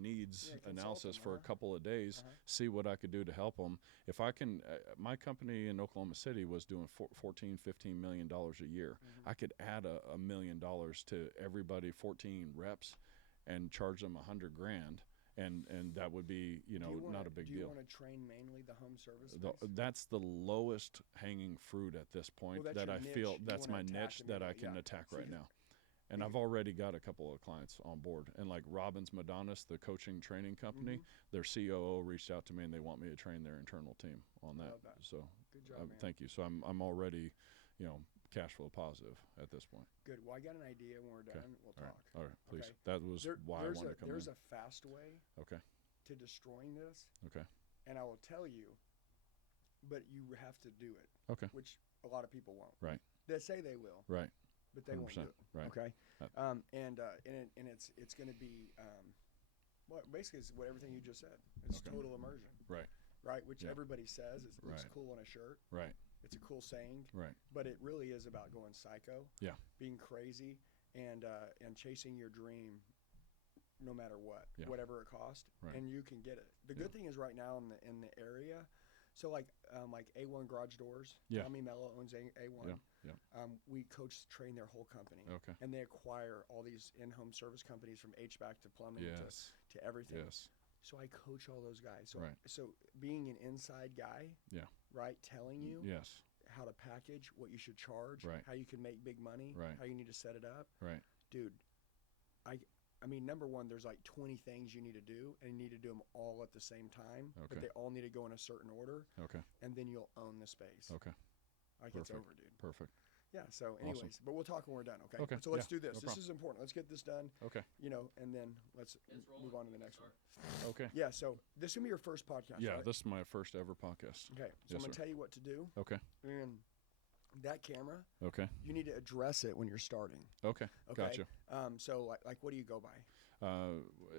needs analysis them, for a couple of days, see what I could do to help them. If I can, my company in Oklahoma City was doing $14-15 million a year. I could add $1 million to everybody, 14 reps, and charge them $100,000. And that would be, not a big deal. Do you want to train mainly the home service space? That's the lowest hanging fruit at this point Well, that I niche. feel You that's my wanna niche attack that I immediately, can yeah. attack So right now. And I've already got a couple of clients on board. And like Robbins Madonis, the coaching training company, their COO reached out to me and they want me to train their internal team on that. Love that. So Good job, man. thank you. So I'm already, cash flow positive at this point. Good. Well, I got an idea. When we're done, we'll talk. All right, please. Okay. That was why I wanted to come There's in. a fast way Okay. to destroying this, Okay. and I will tell you, but you have to do it. Okay. Which a lot of people won't. Right. They say they will. Right. But they won't do 100%. it. Right. Okay. Uh, And it's going to be well, basically it's what everything you just said. It's Okay. total immersion. Right. Right. Which Yeah. everybody says it looks Right. cool on a shirt. Right. It's a cool saying. Right. But it really is about going psycho. Yeah. Being crazy and chasing your dream, no matter what, Yeah. whatever it costs, Right. and you can get it. The Yeah. good thing is right now in the area. So like A1 Garage Doors, Yeah. Tommy Mello owns A1. Yeah. Yeah. We train their whole company. Okay. And they acquire all these in-home service companies from HVAC to plumbing Yes. to everything. Yes. So I coach all those guys. So Right. so being an inside guy, Yeah. right, telling you Yes. how to package, what you should charge, Right. how you can make big money, Right. how you need to set it up. Right. Dude, I mean, number one, there's like 20 things you need to do, and you need to do them all at the same time. Okay. But they all need to go in a certain order, Okay. and then you'll own the space. Okay. Like it's Perfect. over, dude. Perfect. Yeah. So, Awesome. anyways, but we'll talk when we're done. Okay. Okay, So let's yeah, do this. no This problem. is important. Let's get this done. Okay. And then let's move on to the next one. Okay. Yeah. So this is gonna be your first podcast. Yeah, right? this is my first ever podcast. Okay. So Yes, I'm gonna sir. tell you what to do, Okay. and that camera, Okay. you need to address it when you're starting. Okay. Okay. Gotcha. So like what do you go by?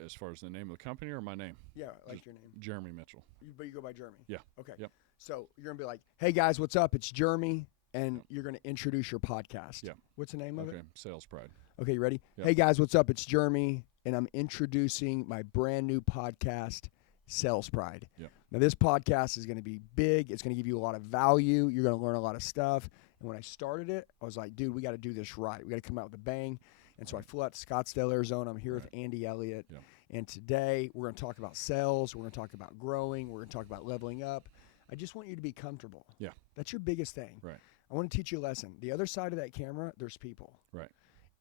As far as the name of the company or my name? Yeah, like your name. Jeremy Mitchell. But you go by Jeremy. Yeah. Okay. Yep. So you're gonna be like, "Hey guys, what's up? It's Jeremy," and Yep. you're gonna introduce your podcast. Yeah. What's the name of Okay. it? Sales Pride. Okay, you ready? Yep. Hey guys, what's up? It's Jeremy, and I'm introducing my brand new podcast, Sales Pride. Yep. Now this podcast is gonna be big. It's gonna give you a lot of value. You're gonna learn a lot of stuff. And when I started it, I was like, dude, we got to do this right. We got to come out with a bang. And so I flew out to Scottsdale, Arizona. I'm here with Andy Elliott. Yep. And today we're going to talk about sales. We're going to talk about growing. We're going to talk about leveling up. I just want you to be comfortable. Yeah. That's your biggest thing. Right. I want to teach you a lesson. The other side of that camera, there's people. Right.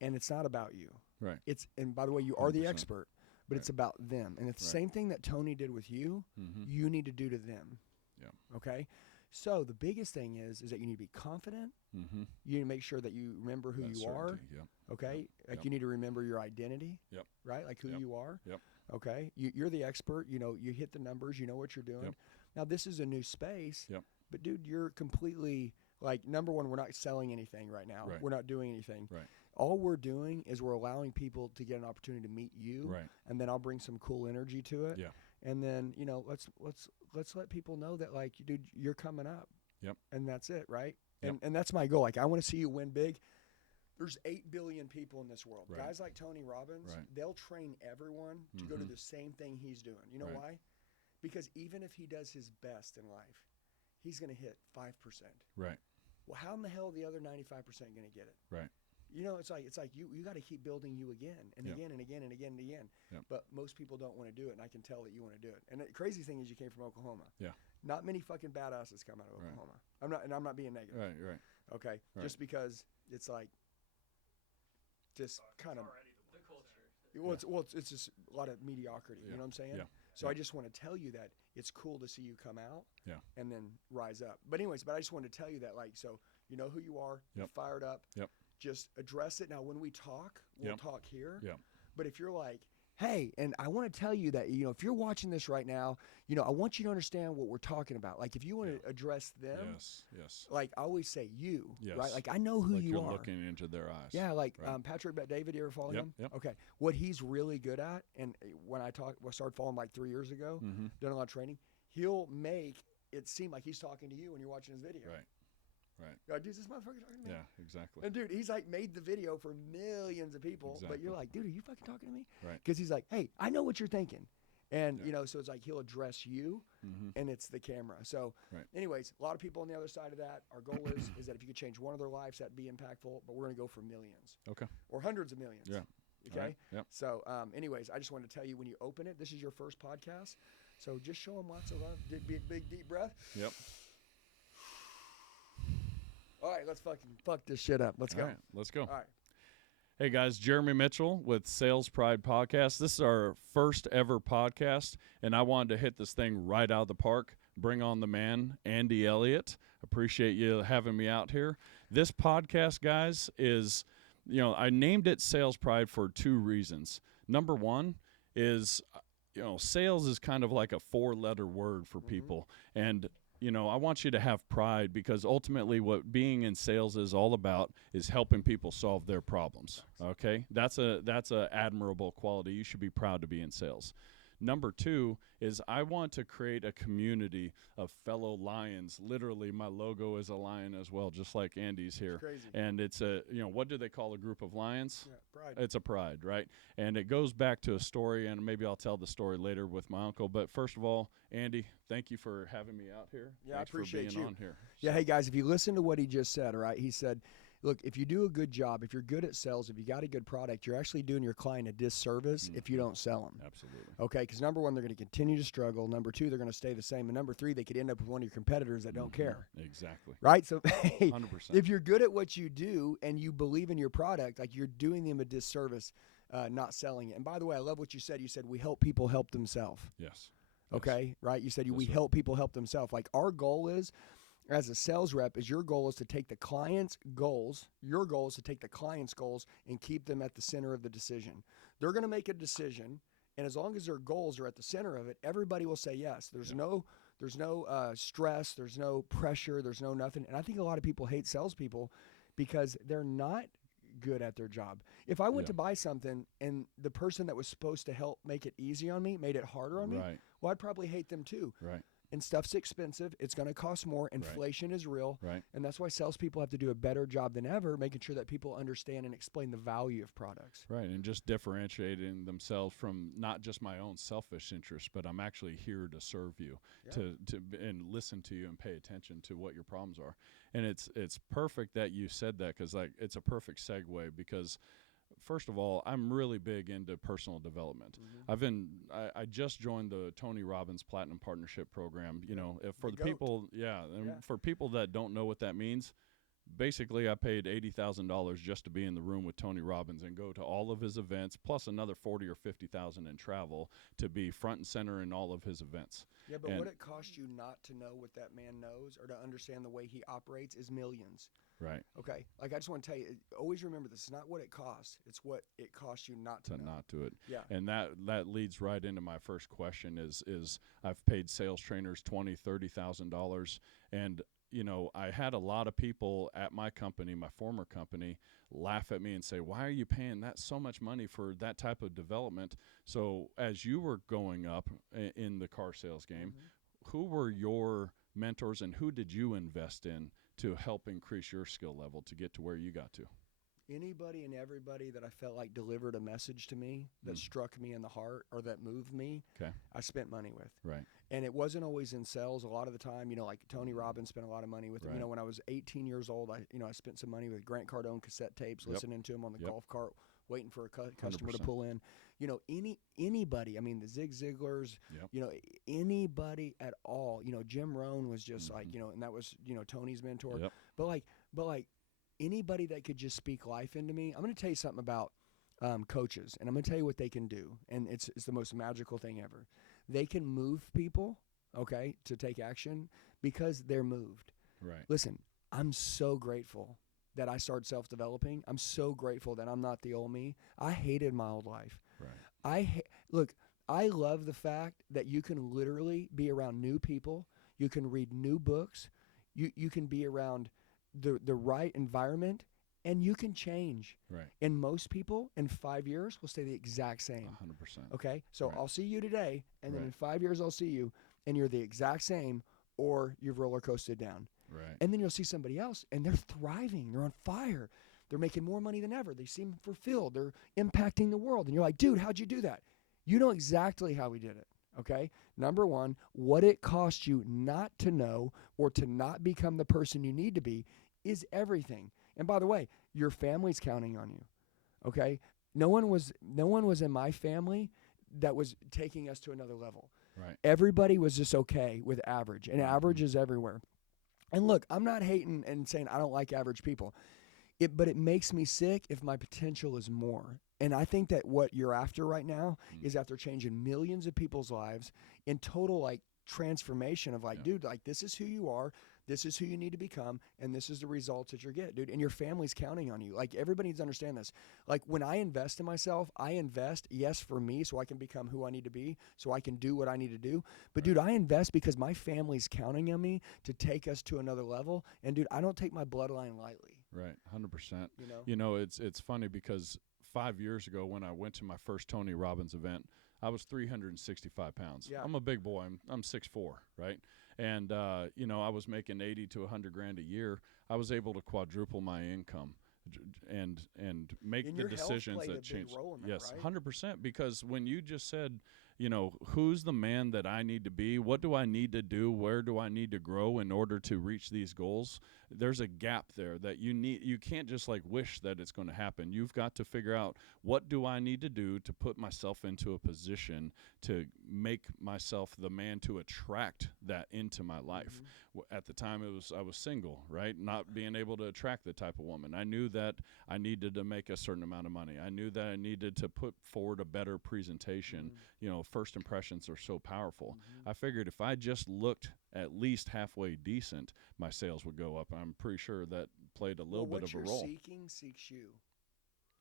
And it's not about you. Right. And by the way, you are the 100%. expert, but it's about them. And it's the Right. same thing that Tony did with you, Mm-hmm. you need to do to them. Yeah. Okay? So the biggest thing is that you need to be confident. Mm-hmm. You need to make sure that you remember who you are. Yep. Okay? Yep. Like Yep. you need to remember your identity. Yep. Right? Like who Yep. you are. Yep. Okay? You're the expert. You hit the numbers. You know what you're doing. Yep. Now, this is a new space. Yep. But, dude, you're completely, like, number one, we're not selling anything right now. Right. We're not doing anything. Right. All we're doing is we're allowing people to get an opportunity to meet you. Right. And then I'll bring some cool energy to it. Yeah. And then, let's let people know that, like, dude, you're coming up. Yep. And that's it, right? Yep. And that's my goal. Like, I want to see you win big. There's 8 billion people in this world. Right. Guys like Tony Robbins, Right. they'll train everyone to go to Mhm. the same thing he's doing. You know Right. why? Because even if he does his best in life, he's going to hit 5%. Right. Well, how in the hell are the other 95% going to get it? Right. It's like you got to keep building you again and Yep. again and again and again and again. Yep. But most people don't want to do it, and I can tell that you want to do it. And the crazy thing is, you came from Oklahoma. Yeah. Not many fucking badasses come out of Right. Oklahoma. I'm not being negative. Right. Right. Okay, Right. just because it's like, just kind of. The culture. It's just a lot of mediocrity. You Yeah. know what I'm saying? Yeah. So Yeah. I just want to tell you that it's cool to see you come out. Yeah. And then rise up. But anyways, I just wanted to tell you that, like, so you know who you are. You're Yep. fired up. Yep. Just address it. Now, when we talk, we'll Yep. talk here. Yep. But if you're like, hey, and I want to tell you that, if you're watching this right now, I want you to understand what we're talking about. Like, if you want to address them, Yes. Yes. like I always say you, Yes. right? Like, I know who Like you you're are. looking into their eyes. Yeah, like Right. Patrick Bet David, you ever follow Yep, him? yep. Okay. What he's really good at, and when I started following him like 3 years ago, Mm-hmm. done a lot of training, he'll make it seem like he's talking to you when you're watching his video. Right. Right. You're like, dude, is this motherfucker talking to me? Yeah, exactly. And dude, he's like made the video for millions of people, but you're Exactly. like, dude, are you fucking talking to me? Right. Because he's like, hey, I know what you're thinking. And, Yeah. you know, so it's like he'll address you Mm-hmm. and it's the camera. So, Right. anyways, a lot of people on the other side of that, our goal is that if you could change one of their lives, that'd be impactful, but we're going to go for millions. Okay. Or hundreds of millions. Yeah. Okay? Right. Yep. So, anyways, I just wanted to tell you when you open it, this is your first podcast. So just show them lots of love. Big, deep breath. Yep. All right, let's fuck this shit up. Let's go. All right, let's go. All right. Hey guys, Jeremy Mitchell with Sales Pride Podcast. This is our first ever podcast, and I wanted to hit this thing right out of the park. Bring on the man, Andy Elliott. Appreciate you having me out here. This podcast, guys, is, you know, I named it Sales Pride for two reasons. Number one is, you know, sales is kind of like a four-letter word for people, and you know, I want you to have pride because ultimately what being in sales is all about is helping people solve their problems. Okay? That's a admirable quality. You should be proud to be in sales. Number two is I want to create a community of fellow lions. Literally, my logo is a lion as well, just like Andy's here. Crazy. And it's a, you know, what do they call a group of lions? Yeah, pride. It's a pride, right? And it goes back to a story, and maybe I'll tell the story later with my uncle. But first of all, Andy, thank you for having me out here. Yeah, Thanks I appreciate for being you. on here. Yeah, hey guys, if you listen to what he just said, all right, he said, look, if you do a good job, if you're good at sales, if you got a good product, you're actually doing your client a disservice if you don't sell them. Absolutely. Okay, because number one, they're going to continue to struggle. Number two, they're going to stay the same. And number three, they could end up with one of your competitors that don't care. Exactly. Right? So, hey, 100%. if you're good at what you do and you believe in your product, like you're doing them a disservice, not selling it. And by the way, I love what you said. You said we help people help themselves. Yes. Okay, right? You said we right. help people help themselves. Like our goal is, as a sales rep, is your goal is to take the client's goals. Your goal is to take the client's goals and keep them at the center of the decision. They're going to make a decision, and as long as their goals are at the center of it, everybody will say yes. There's no stress. There's no pressure. There's no nothing. And I think a lot of people hate salespeople because they're not good at their job. If I went to buy something and the person that was supposed to help make it easy on me made it harder on me, Right. well, I'd probably hate them too. Right. And stuff's expensive. It's going to cost more. Inflation is real. Right. And that's why salespeople have to do a better job than ever, making sure that people understand and explain the value of products. Right. And just differentiating themselves from not just my own selfish interests, but I'm actually here to serve you, to and listen to you and pay attention to what your problems are. And it's perfect that you said that because like it's a perfect segue because first of all, I'm really big into personal development. I just joined the Tony Robbins Platinum Partnership Program. You know, for the goat. people, for people that don't know what that means, basically I paid $80,000 just to be in the room with Tony Robbins and go to all of his events, plus another $40,000 or $50,000 in travel to be front and center in all of his events. Yeah, but And- what it costs you not to know what that man knows or to understand the way he operates is millions. Right. Okay, like I just want to tell you, always remember this: it's not what it costs; it's what it costs you not to To know. not do it. Yeah. And that leads right into my first question is I've paid sales trainers $20,000-$30,000, and you know, I had a lot of people at my company, my former company, laugh at me and say, "Why are you paying that so much money for that type of development?" So, as you were going up in the car sales game, who were your mentors and who did you invest in to help increase your skill level to get to where you got to? Anybody and everybody that I felt like delivered a message to me that struck me in the heart or that moved me, Okay. I spent money with. Right. And it wasn't always in sales. A lot of the time, you know, like Tony Robbins spent a lot of money with him. You Right. know, when I was 18 years old, I spent some money with Grant Cardone cassette tapes, listening to him on the golf cart, waiting for a customer to 100%. pull in. You know, anybody. I mean, the Zig Ziglars. Yep. You know, anybody at all. You know, Jim Rohn was just like, you know, and that was, you know, Tony's mentor. Yep. But like anybody that could just speak life into me. I'm going to tell you something about coaches, and I'm going to tell you what they can do, and it's the most magical thing ever. They can move people, okay, to take action because they're moved. Right. Listen, I'm so grateful that I started self-developing. I'm so grateful that I'm not the old me. I hated my old life. Right. Look, I love the fact that you can literally be around new people. You can read new books. You can be around the right environment, and you can change. Right. And most people in 5 years will stay the exact same. 100%. Okay? So Right. I'll see you today, and then Right. in 5 years I'll see you, and you're the exact same, or you've roller coasted down. Right. And then you'll see somebody else, and they're thriving. They're on fire. They're making more money than ever. They seem fulfilled. They're impacting the world. And you're like, dude, how'd you do that? You know exactly how we did it, okay? Number one, what it cost you not to know or to not become the person you need to be is everything. And by the way, your family's counting on you, okay? No one was in my family that was taking us to another level. Right. Everybody was just okay with average, and average is everywhere. And look, I'm not hating and saying I don't like average people. But it makes me sick if my potential is more. And I think that what you're after right now is after changing millions of people's lives in total like transformation of like, dude, like this is who you are, this is who you need to become, and this is the results that you're getting, dude. And your family's counting on you. Like everybody needs to understand this. Like when I invest in myself, I invest, yes, for me, so I can become who I need to be, so I can do what I need to do. But dude, I invest because my family's counting on me to take us to another level. And dude, I don't take my bloodline lightly. Right, 100%. You know, it's funny because 5 years ago when I went to my first Tony Robbins event, I was 365 pounds. Yeah. I'm a big boy. I'm 6'4", right? And I was making 80 to 100 grand a year. I was able to quadruple my income and make and the your health decisions played a that big changed. role in that, Yes, right? 100%. Because when you just said, who's the man that I need to be? What do I need to do? Where do I need to grow in order to reach these goals? There's a gap there that you can't just like wish that it's going to happen. You've got to figure out, what do I need to do to put myself into a position to make myself the man to attract that into my life. At the time I was single, right? Not being able to attract the type of woman. I knew that I needed to make a certain amount of money. I knew that I needed to put forward a better presentation. First impressions are so powerful. I figured if I just looked at least halfway decent, my sales would go up. I'm pretty sure that played a little bit of a role. What you're seeking seeks you.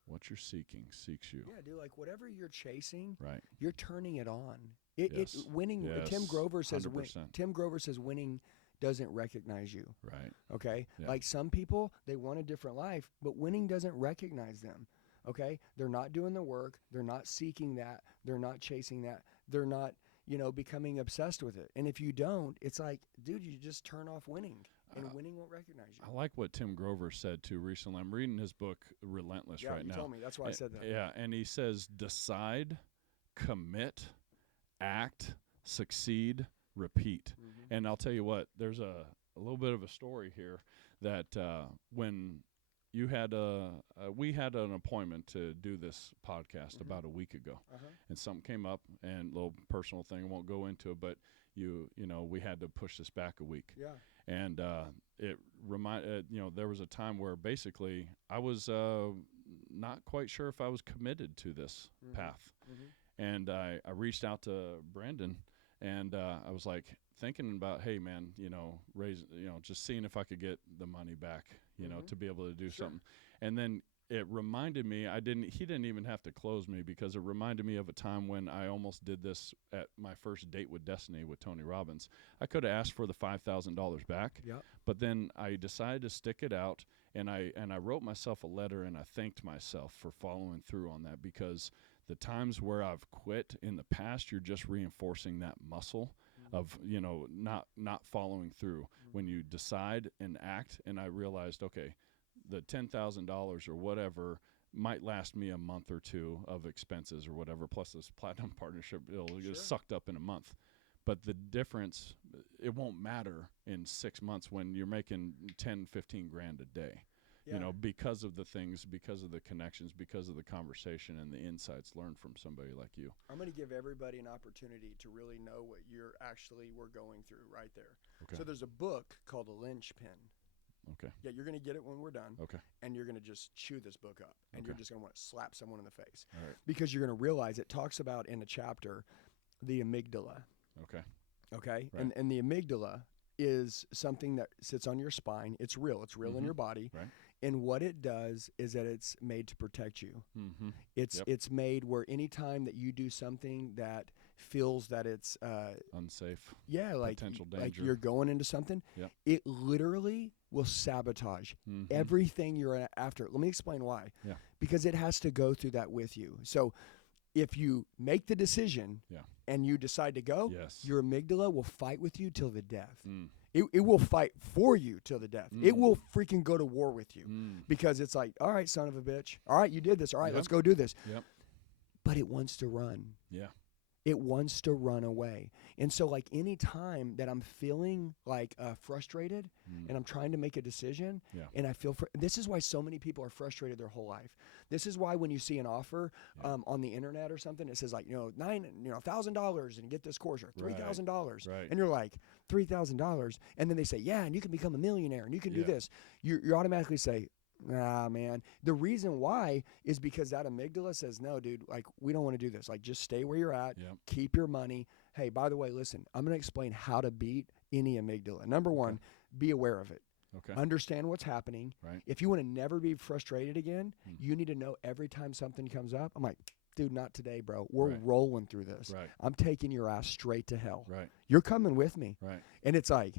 What you're seeking seeks you. Yeah, dude, like whatever you're chasing, Right. you're turning it on. Winning. Yes. Tim Grover says 100%. Tim Grover says winning doesn't recognize you. Right. Okay? Yeah. Like some people, they want a different life, but winning doesn't recognize them. Okay? They're not doing the work, they're not seeking that, they're not chasing that. They're not, becoming obsessed with it. And if you don't, it's like, dude, you just turn off winning. And winning won't recognize you. I like what Tim Grover said too recently. I'm reading his book Relentless right now. Yeah, you told me. That's why I said that. Yeah, and he says decide, commit, act, succeed, repeat. And I'll tell you what, there's a little bit of a story here that when you had we had an appointment to do this podcast about a week ago, and something came up, and a little personal thing, I won't go into it, but we had to push this back a week. Yeah. And it there was a time where basically I was not quite sure if I was committed to this path. And I reached out to Brandon, and I was like thinking about, hey man, just seeing if I could get the money back, to be able to do something. And then it reminded me, he didn't even have to close me, because it reminded me of a time when I almost did this at my first Date with Destiny with Tony Robbins. I could have asked for the $5,000 back, but then I decided to stick it out, and I wrote myself a letter, and I thanked myself for following through on that, because the times where I've quit in the past, you're just reinforcing that muscle of, not following through. When you decide and act, and I realized, okay, the $10,000 or whatever might last me a month or two of expenses or whatever, plus this platinum partnership, it'll get sucked up in a month. But the difference, it won't matter in 6 months when you're making 10, 15 grand a day. Because of the things, because of the connections, because of the conversation and the insights learned from somebody like you. I'm going to give everybody an opportunity to really know what you're actually we're going through right there. Okay. So there's a book called A Linchpin. Okay. Yeah, you're going to get it when we're done. Okay. And you're going to just chew this book up. And you're just going to want to slap someone in the face. All right. Because you're going to realize it talks about in a chapter the amygdala. Okay. Okay? Right. And the amygdala is something that sits on your spine. It's real. It's real in your body. Right. And what it does is that it's made to protect you. It's It's made where anytime that you do something that feels that it's unsafe. Yeah, like potential danger. Like you're going into something. Yep. It literally will sabotage everything you're after. Let me explain why. Yeah. Because it has to go through that with you. So if you make the decision and you decide to go, your amygdala will fight with you till the death. It will fight for you till the death. It will freaking go to war with you Mm. because it's like, all right, son of a bitch. All right, you did this. All right, Yep. let's go do this. Yep. But it wants to run. Yeah. It wants to run away. And so, like, any time that I'm feeling like frustrated and I'm trying to make a decision Yeah. and I feel this is why so many people are frustrated their whole life. This is why when you see an offer on the internet or something, it says like, $1,000 and get this course or $3,000. Right. And you're like, $3,000. And then they say, yeah, and you can become a millionaire and you can do Yeah. this. You automatically say, nah, man. The reason why is because that amygdala says, no, dude, like, we don't want to do this. Like, just stay where you're at. Yep. Keep your money. Hey, by the way, listen, I'm going to explain how to beat any amygdala. Number one, be aware of it. Okay. Understand what's happening. Right. If you want to never be frustrated again, you need to know every time something comes up. I'm like, dude, not today, bro. We're Right. rolling through this. Right. I'm taking your ass straight to hell. Right. You're coming with me. Right. And it's like,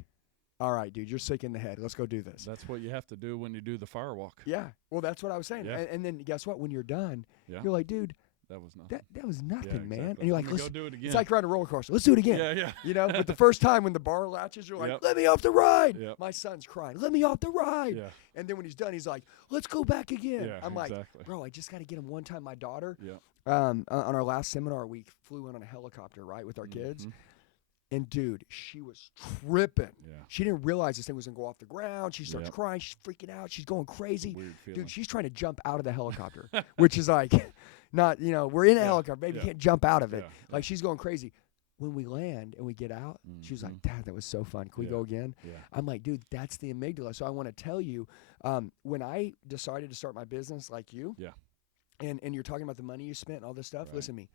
all right, dude, you're sick in the head. Let's go do this. That's what you have to do when you do the firewalk. Yeah. Well, that's what I was saying. Yeah. And then guess what? When you're done, Yeah. you're like, dude, That was nothing. that was nothing, man. exactly. And you're like, Let me let's go do it again. It's like riding a roller coaster. Let's do it again. Yeah. Yeah. You know, but the first time when the bar latches, you're like, Yep. let me off the ride. Yep. My son's crying, let me off the ride. Yeah. And then when he's done, he's like, let's go back again. Yeah, I'm like, exactly. bro, I just got to get him one time. My daughter, Yeah. on our last seminar, we flew in on a helicopter, right, with our kids. Mhm. And dude, she was tripping. Yeah. She didn't realize this thing was going to go off the ground. She starts Yep. crying. She's freaking out. She's going crazy. Weird feeling. Dude, she's trying to jump out of the helicopter, which is like, not, we're in a helicopter. Baby, yeah. you can't jump out of it. Yeah, Like, she's going crazy. When we land and we get out, she was like, Dad, that was so fun. Can we Yeah. go again? Yeah. I'm like, dude, that's the amygdala. So I want to tell you, when I decided to start my business like you, Yeah. and you're talking about the money you spent and all this stuff, Right. listen to me.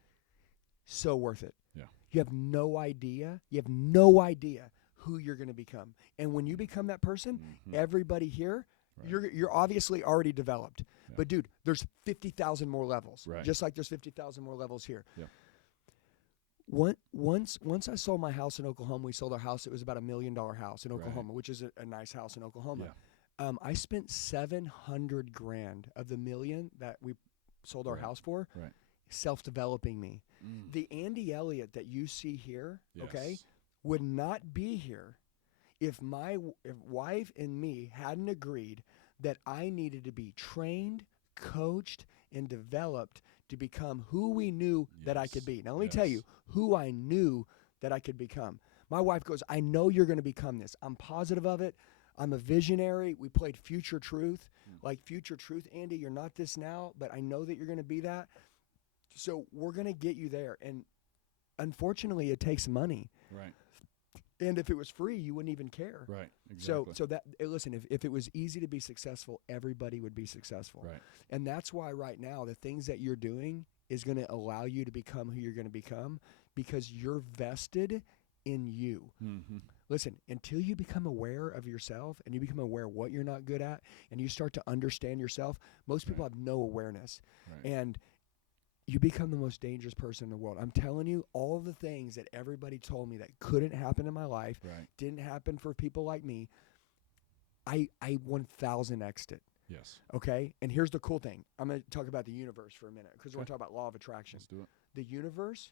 So worth it. Yeah. You have no idea. You have no idea who you're going to become. And when you become that person, Mhm. everybody here, Right. you're obviously already developed. Yeah. But dude, there's 50,000 more levels. Right. Just like there's 50,000 more levels here. Yeah. Once I sold my house in Oklahoma, we sold our house. It was about $1 million house in Right. Oklahoma, which is a nice house in Oklahoma. Yeah. I spent $700,000 of the $1 million that we sold our Right. house for, Right. self-developing me. Mm. The Andy Elliott that you see here, okay, Yes. would not be here if my wife and me hadn't agreed that I needed to be trained, coached, and developed to become who we knew that I could Yes. be. Now, let me tell Yes. you who I knew that I could become. My wife goes, I know you're going to become this. I'm positive of it. I'm a visionary. We played Future Truth. Like, Future Truth, Andy, you're not this now, but I know that you're going to be that. So we're going to get you there. And unfortunately, it takes money. Right. And if it was free, you wouldn't even care. Right. Exactly. So that listen, if it was easy to be successful, everybody would be successful. Right. And that's why right now the things that you're doing is going to allow you to become who you're going to become because you're vested in you. Mm-hmm. Listen, until you become aware of yourself and you become aware of what you're not good at and you start to understand yourself, most people Right. have no awareness. Right. And you become the most dangerous person in the world. I'm telling you, all the things that everybody told me that couldn't happen in my life, Right. didn't happen for people like me, I 1000x'd it. Yes. Okay? And here's the cool thing. I'm going to talk about the universe for a minute because we're going Okay. to talk about law of attraction. Let's do it. The universe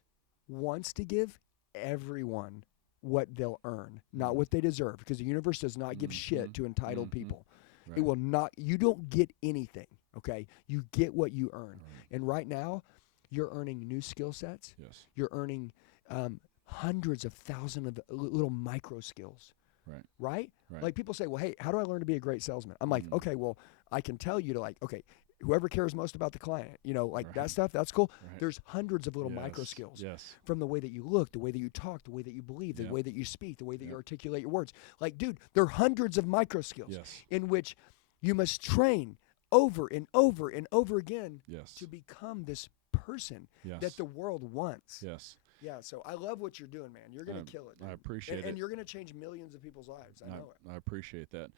wants to give everyone what they'll earn, not what they deserve, because the universe does not give shit Mhm. to entitled Mhm. people. Right. It will not, you don't get anything, okay? You get what you earn. Right. And right now, you're earning new skill sets. Yes. You're earning hundreds of thousands of little micro skills. Right. Right? Right. Like people say, well, hey, how do I learn to be a great salesman? I'm like, Mhm. okay, well, I can tell you to like, okay, whoever cares most about the client, like that Right. stuff, that's cool. Right. There's hundreds of little micro Yes. skills Yes. from the way that you look, the way that you talk, the way that you believe, the Yep. way that you speak, the way that you Yep. articulate your words. Like, dude, there are hundreds of micro skills Yes. in which you must train over and over and over again Yes. to become this person Yes. that the world wants. Yes. Yeah, so I love what you're doing, man. You're going to kill it. I dude. appreciate and it. you're going to change millions of people's lives. I know it. I appreciate that.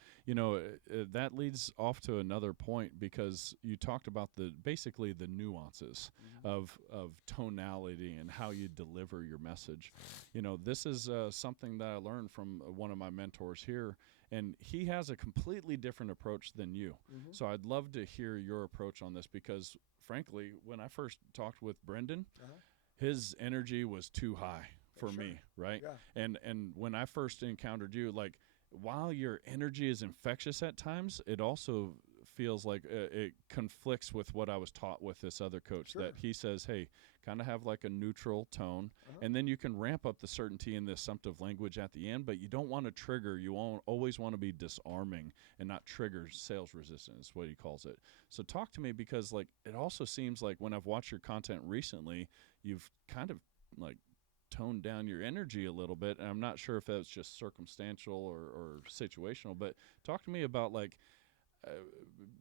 That leads off to another point because you talked about basically the nuances of tonality and how you deliver your message. This is something that I learned from one of my mentors here, and he has a completely different approach than you. Mhm. So I'd love to hear your approach on this because, frankly, when I first talked with Brendan, Uh-huh. his energy was too high for Sure. me, right? Yeah. And when I first encountered you, like while your energy is infectious at times, it also feels like it conflicts with what I was taught with this other coach, Sure. that he says, hey, kind of have like a neutral tone, Uh-huh. and then you can ramp up the certainty and the assumptive language at the end, but you don't want to trigger. You always want to be disarming and not trigger sales resistance, is what he calls it. So talk to me, because like it also seems like when I've watched your content recently, you've kind of like toned down your energy a little bit, and I'm not sure if that's just circumstantial or situational, but talk to me about like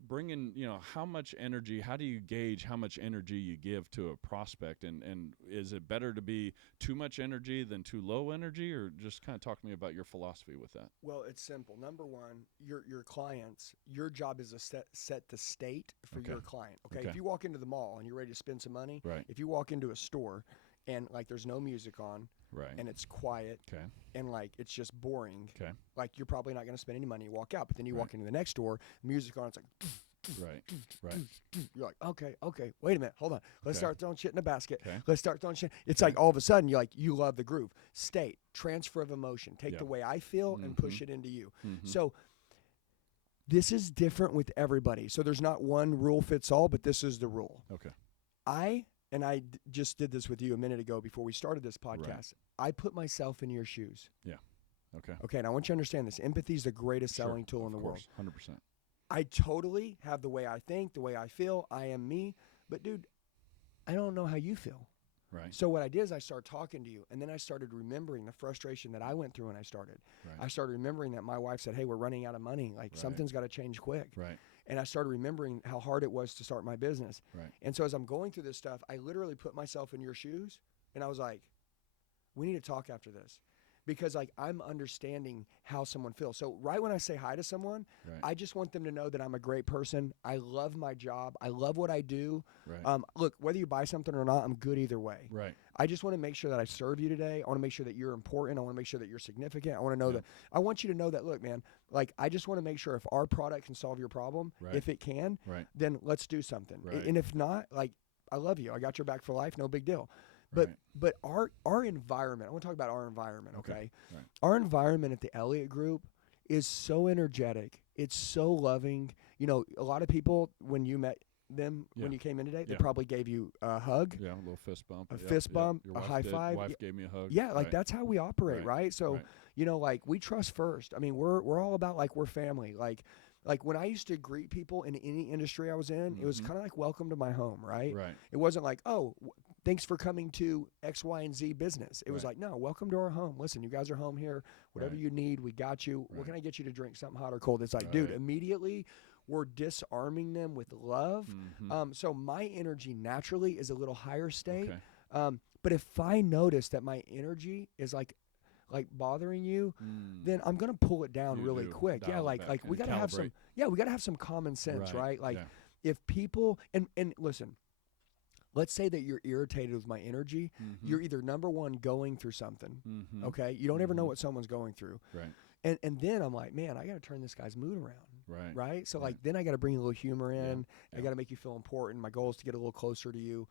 bringing, how much energy, how do you gauge how much energy you give to a prospect, and is it better to be too much energy than too low energy, or just kind of talk to me about your philosophy with that? Well, it's simple. Number one, your clients, your job is to set the state for Okay. your client. Okay? Okay. If you walk into the mall and you're ready to spend some money, Right. if you walk into a store and like there's no music on Right. and it's quiet Okay. and like it's just boring, Okay. like you're probably not going to spend any money. You walk out, but then you Right. walk into the next store, music on, it's like Right. Right. you're like, okay, wait a minute, hold on. Let's Okay. start throwing shit in the basket. Okay. Let's start throwing shit. It's like all of a sudden you're like, you love the groove. State, transfer of emotion. Take Yeah. the way I feel and push it into you. Mhm. So this is different with everybody. So there's not one rule fits all, but this is the rule. Okay. I just did this with you a minute ago before we started this podcast. I put myself in your shoes. Okay. Okay, and I want you to understand this. Empathy is the greatest Sure. selling tool in the Of world. course. 100%. I totally have the way I think, the way I feel. I am me. But, dude, I don't know how you feel. Right. So what I did is I started talking to you, and then I started remembering the frustration that I went through when I started. Right. I started remembering that my wife said, hey, we're running out of money. Like, Right. something's got to change quick. Right. And I started remembering how hard it was to start my business. Right. And so as I'm going through this stuff, I literally put myself in your shoes, and I was like, we need to talk after this. Because like I'm understanding how someone feels. So right when I say hi to someone, Right. I just want them to know that I'm a great person. I love my job. I love what I do. Right. Look, whether you buy something or not, I'm good either way. Right. I just want to make sure that I serve you today. I want to make sure that you're important. I want to make sure that you're significant. I want to know Yeah. that I want you to know that, look, man, like I just want to make sure if our product can solve your problem, Right. if it can, Right. then let's do something. Right. And if not, like I love you. I got your back for life. No big deal. But Right. but our environment, I want to talk about our environment, okay? Right. Our environment at the Elliott Group is so energetic. It's so loving. You know, a lot of people when you met them when Yeah. you came in today, they Yeah. probably gave you a hug. Yeah, a little fist bump. A Yep, fist yep. bump, Your a wife high did. five. Wife gave me a hug. Yeah, like Right. that's how we operate, right? So, Right. you know, like we trust first. I mean, we're all about like we're family. Like when I used to greet people in any industry I was in, it was Mhm. kind of like welcome to my home, right? Right. It wasn't like, oh, thanks for coming to X, Y, and Z business. It was Right. like, no, welcome to our home. Listen, you guys are home here. Whatever Right. you need, we got you. What Right. can I get you to drink? Something hot or cold? It's like, dude, Right. immediately we're disarming them with love. Mhm. So my energy naturally is a little higher state. Okay. But if I notice that my energy is like bothering you, then I'm gonna pull it down You really do. quick. Yeah, Dial it like back we and gotta have some. calibrate. Yeah, we gotta have some common sense, right? Like Yeah. if people and listen, let's say that you're irritated with my energy. Mhm. You're either number one going through something. Mhm. Okay, you don't ever know Mhm. what someone's going through, Right. and then I'm like, man, I gotta turn this guy's mood around. Right. Right. So Right. like then I got to bring a little humor in. I Yeah. got to make you feel important. My goal is to get a little closer to you.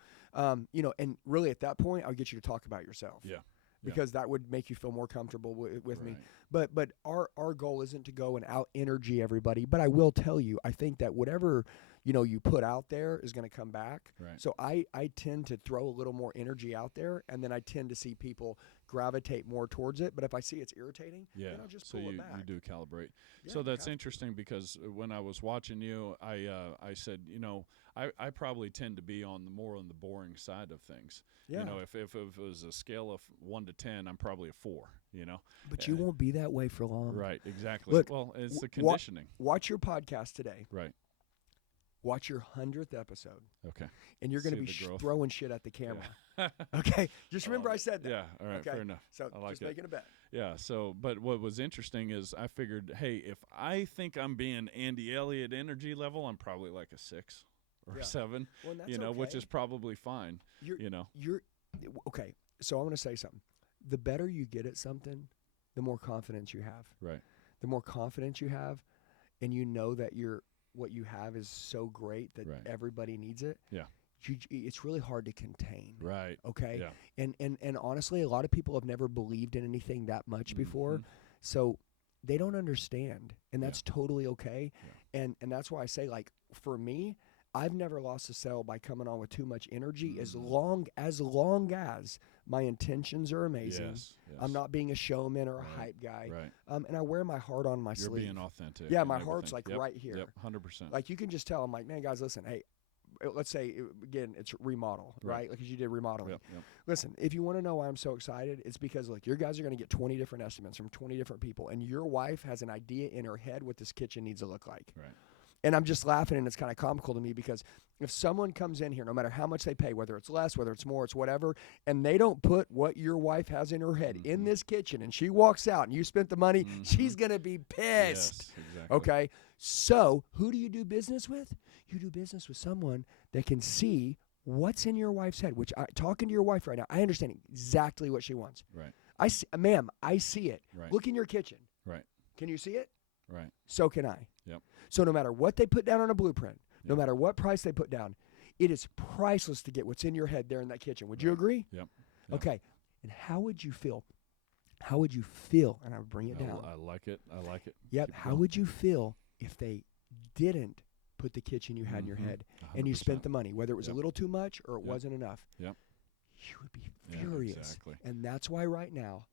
You know, and really at that point, I'll get you to talk about yourself. Yeah. Because that would make you feel more comfortable with me. Right. But our goal isn't to go and out energy everybody. But I will tell you, I think that whatever you put out there is going to come back. Right. So I tend to throw a little more energy out there, and then I tend to see people gravitate more towards it. But if I see it's irritating, Yeah. then I'll just So pull you it back. do calibrate. Yeah, So you that's have to. interesting because when I was watching you, I said, I probably tend to be on the boring side of things. Yeah. If it was a scale of 1 to 10, I'm probably a 4. But you won't be that way for long. Right. Exactly. Look, well, it's the wa- conditioning. Watch your podcast today. Right. Watch your 100th episode, Okay. and you're going to See be the growth. throwing shit at the camera. Yeah. Okay, just remember love I said that. Yeah. All right. Okay. Fair enough. So I like just it. making a bet. Yeah. So, but what was interesting is I figured, hey, if I think I'm being Andy Elliott energy level, I'm probably like a 6 or Yeah. 7. Well, and that's Which okay. is probably fine. You're, You know. you're okay. So I'm going to say something. The better you get at something, the more confidence you have. Right. The more confidence you have, and you know that what you have is so great that Right. everybody needs it. Yeah. It's really hard to contain. Right. Okay. Yeah. And honestly, a lot of people have never believed in anything that much before. Mhm. So they don't understand, and Yeah. that's totally okay. Yeah. And that's why I say, like, for me, I've never lost a sale by coming on with too much energy, as long as my intentions are amazing. Yes. Yes. I'm not being a showman or a Right. hype guy. Right. And I wear my heart on my You're sleeve. being authentic. Yeah, and my heart's everything. like Yep. right here. Yep. 100%. Like, you can just tell. I'm like, man, guys, listen, hey, let's say again, it's remodel, right? Like, 'cause you did remodeling. Yep. Yep. Listen, if you want to know why I'm so excited, it's because, look, your guys are going to get 20 different estimates from 20 different people, and your wife has an idea in her head what this kitchen needs to look like. Right. And I'm just laughing, and it's kind of comical to me, because if someone comes in here, no matter how much they pay, whether it's less, whether it's more, it's whatever, and they don't put what your wife has in her head in this kitchen, and she walks out and you spent the money, she's going to be pissed. Yes. Exactly. Okay? So who do you do business with? You do business with someone that can see what's in your wife's head, which talking to your wife right now, I understand exactly what she wants. Right. I see, ma'am, I see it. Right. Look in your kitchen. Right. Can you see it? Right. So can I. Yep. So no matter what they put down on a blueprint, no Yep. matter what price they put down, it is priceless to get what's in your head there in that kitchen. Would you agree? Yep. Yep. Okay. And how would you feel? How would you feel? And I would bring it down. I like it. I like it. Yep. Keep How going. would you feel if they didn't put the kitchen you had in your head and you spent 100%. the money, whether it was a Yep. little too much or it Yep. wasn't enough? Yep. You would be Yeah, furious. exactly. And that's why right now,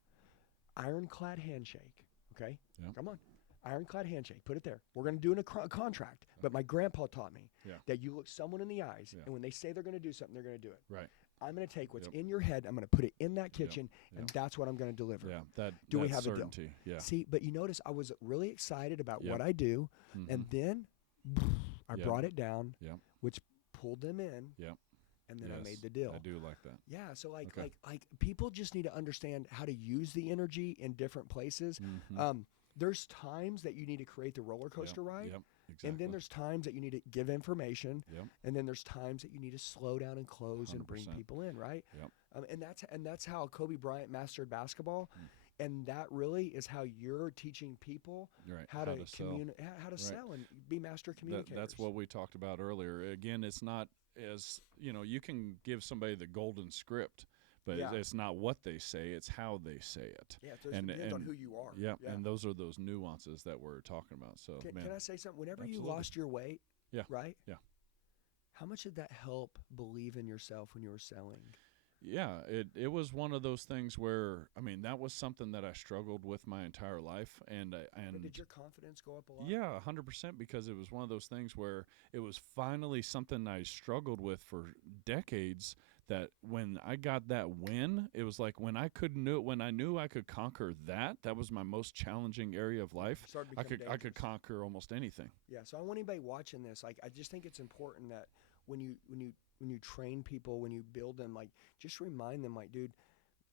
ironclad handshake, okay? Yep. Come on. Ironclad handshake. Put it there. We're going to do a contract. But my grandpa taught me that you look someone in the eyes, and when they say they're going to do something, they're going to do it. Right. I'm going to take what's Yep. in your head, I'm going to put it in that kitchen, and Yep. that's what I'm going to deliver. Yeah. That. Do we that have a deal? certainty. Yeah. See, but you notice I was really excited about Yep. what I do, Mhm. and then I Yep. brought it down, Yep. which pulled them in, Yep. and then I Yes, made the deal. I do like that. Yeah, so Okay. like people just need to understand how to use the energy in different places. Mhm. There's times that you need to create the roller coaster ride, Yep. Exactly. and then there's times that you need to give information, Yep. and then there's times that you need to slow down and close and bring 100%. people in, right? Yep. And that's how Kobe Bryant mastered basketball, and that really is how you're teaching people Right. how to sell. how to sell and be master communicators. That's what we talked about earlier. Again, it's not as you can give somebody the golden script, but Yeah. it's not what they say; it's how they say it. Yeah, so it and- depends on and- who you are. Yeah, and those are those nuances that we're talking about. So, Can man, I say something? Whenever you absolutely. lost your weight, Yeah. right? Yeah. How much did that help believe in yourself when you were selling? yeah, it was one of those things where that was something that I struggled with my entire life, and But did your confidence go up a lot? yeah, 100%, because it was one of those things where it was finally something I struggled with for decades. That when I got that win, it was like when I knew I could conquer that was my most challenging area of life. Started to I become could dangerous. conquer almost anything. Yeah, so I want anybody watching this, like, I just think it's important that when you train people, when you build them, like, just remind them, like, dude,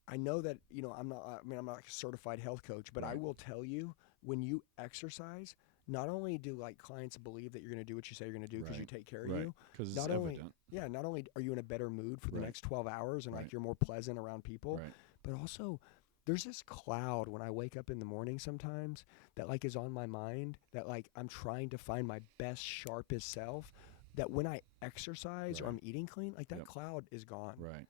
I know that, I'm not like a certified health coach, but I Right. will tell you, when you exercise, not only do like clients believe that you're going to do what you say you're going to do because you Right. take care of Right. you, Because it's not only evident. not only are you in a better mood for the Right. next 12 hours and like Right. you're more pleasant around people, Right. but also there's this cloud when I wake up in the morning sometimes that like is on my mind, that like I'm trying to find my best, sharpest self, that when I exercise or Right. I'm eating clean, like that Yep. cloud is gone. Right.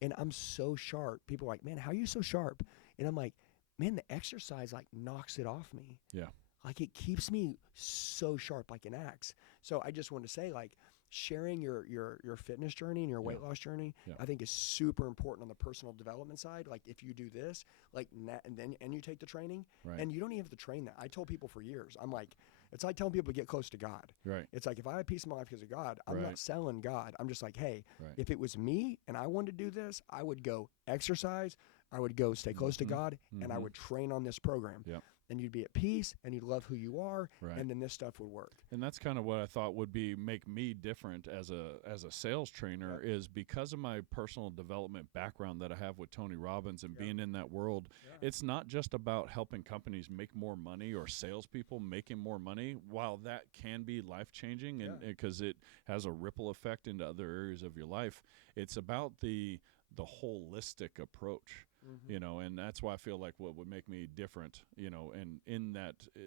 And I'm so sharp. People are like, man, how are you so sharp? And I'm like, man, the exercise like knocks it off me. Yeah. Like it keeps me so sharp like an axe. So I just want to say, like, sharing your fitness journey and your weight loss journey, Yeah. I think is super important on the personal development side. Like if you do this, like and you take the training, Right. and you don't even have to train that. I told people for years, I'm like, it's like telling people to get close to God. Right. It's like if I have peace in my life because of God, I'm Right. not selling God. I'm just like, hey, Right. if it was me and I wanted to do this, I would go exercise, I would go stay close to Mhm. God, and I Mhm. would train on this program. Yep. And you'd be at peace, and you'd love who you are, Right. and then this stuff would work. And that's kind of what I thought would make me different as a sales trainer, Yeah. is because of my personal development background that I have with Tony Robbins and Yeah. being in that world. Yeah. It's not just about helping companies make more money or salespeople making more money. While that can be life changing, and Yeah. because it has a ripple effect into other areas of your life, it's about the holistic approach. And that's why I feel like what would make me different, and in that, Yeah,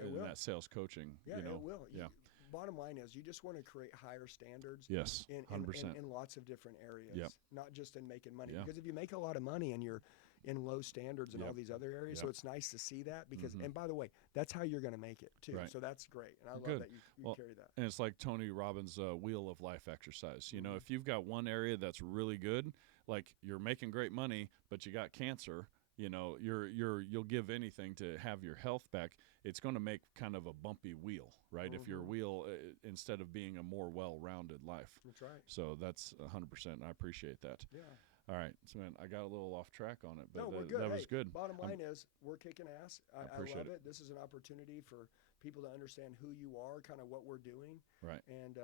it in will. that sales coaching, Yeah, it will. yeah. Bottom line is, you just want to create higher standards Yes, in 100%. lots of different areas, Yep. not just in making money. Yeah. Because if you make a lot of money and you're and low standards in all Yep. these other areas. So Yep. it's nice to see that because, Mhm. and by the way, that's how you're going to make it too. Right. So that's great. And I love Good. that you Well, carry that. And it's like Tony Robbins' wheel of life exercise. You know, Mhm. if you've got one area that's really good, like you're making great money, but you got cancer, you know, you'll give anything to have your health back. It's going to make kind of a bumpy wheel, right? If your Mhm. wheel, instead of being a more well-rounded life. That's right. So that's 100%. I appreciate that. Yeah. All right, so man, I got a little off track on it, but No, we're good. that was Hey, good. Bottom I'm- line is we're kicking ass. I appreciate love it. it. This is an opportunity for people to understand who you are, kind of what we're doing. Right. And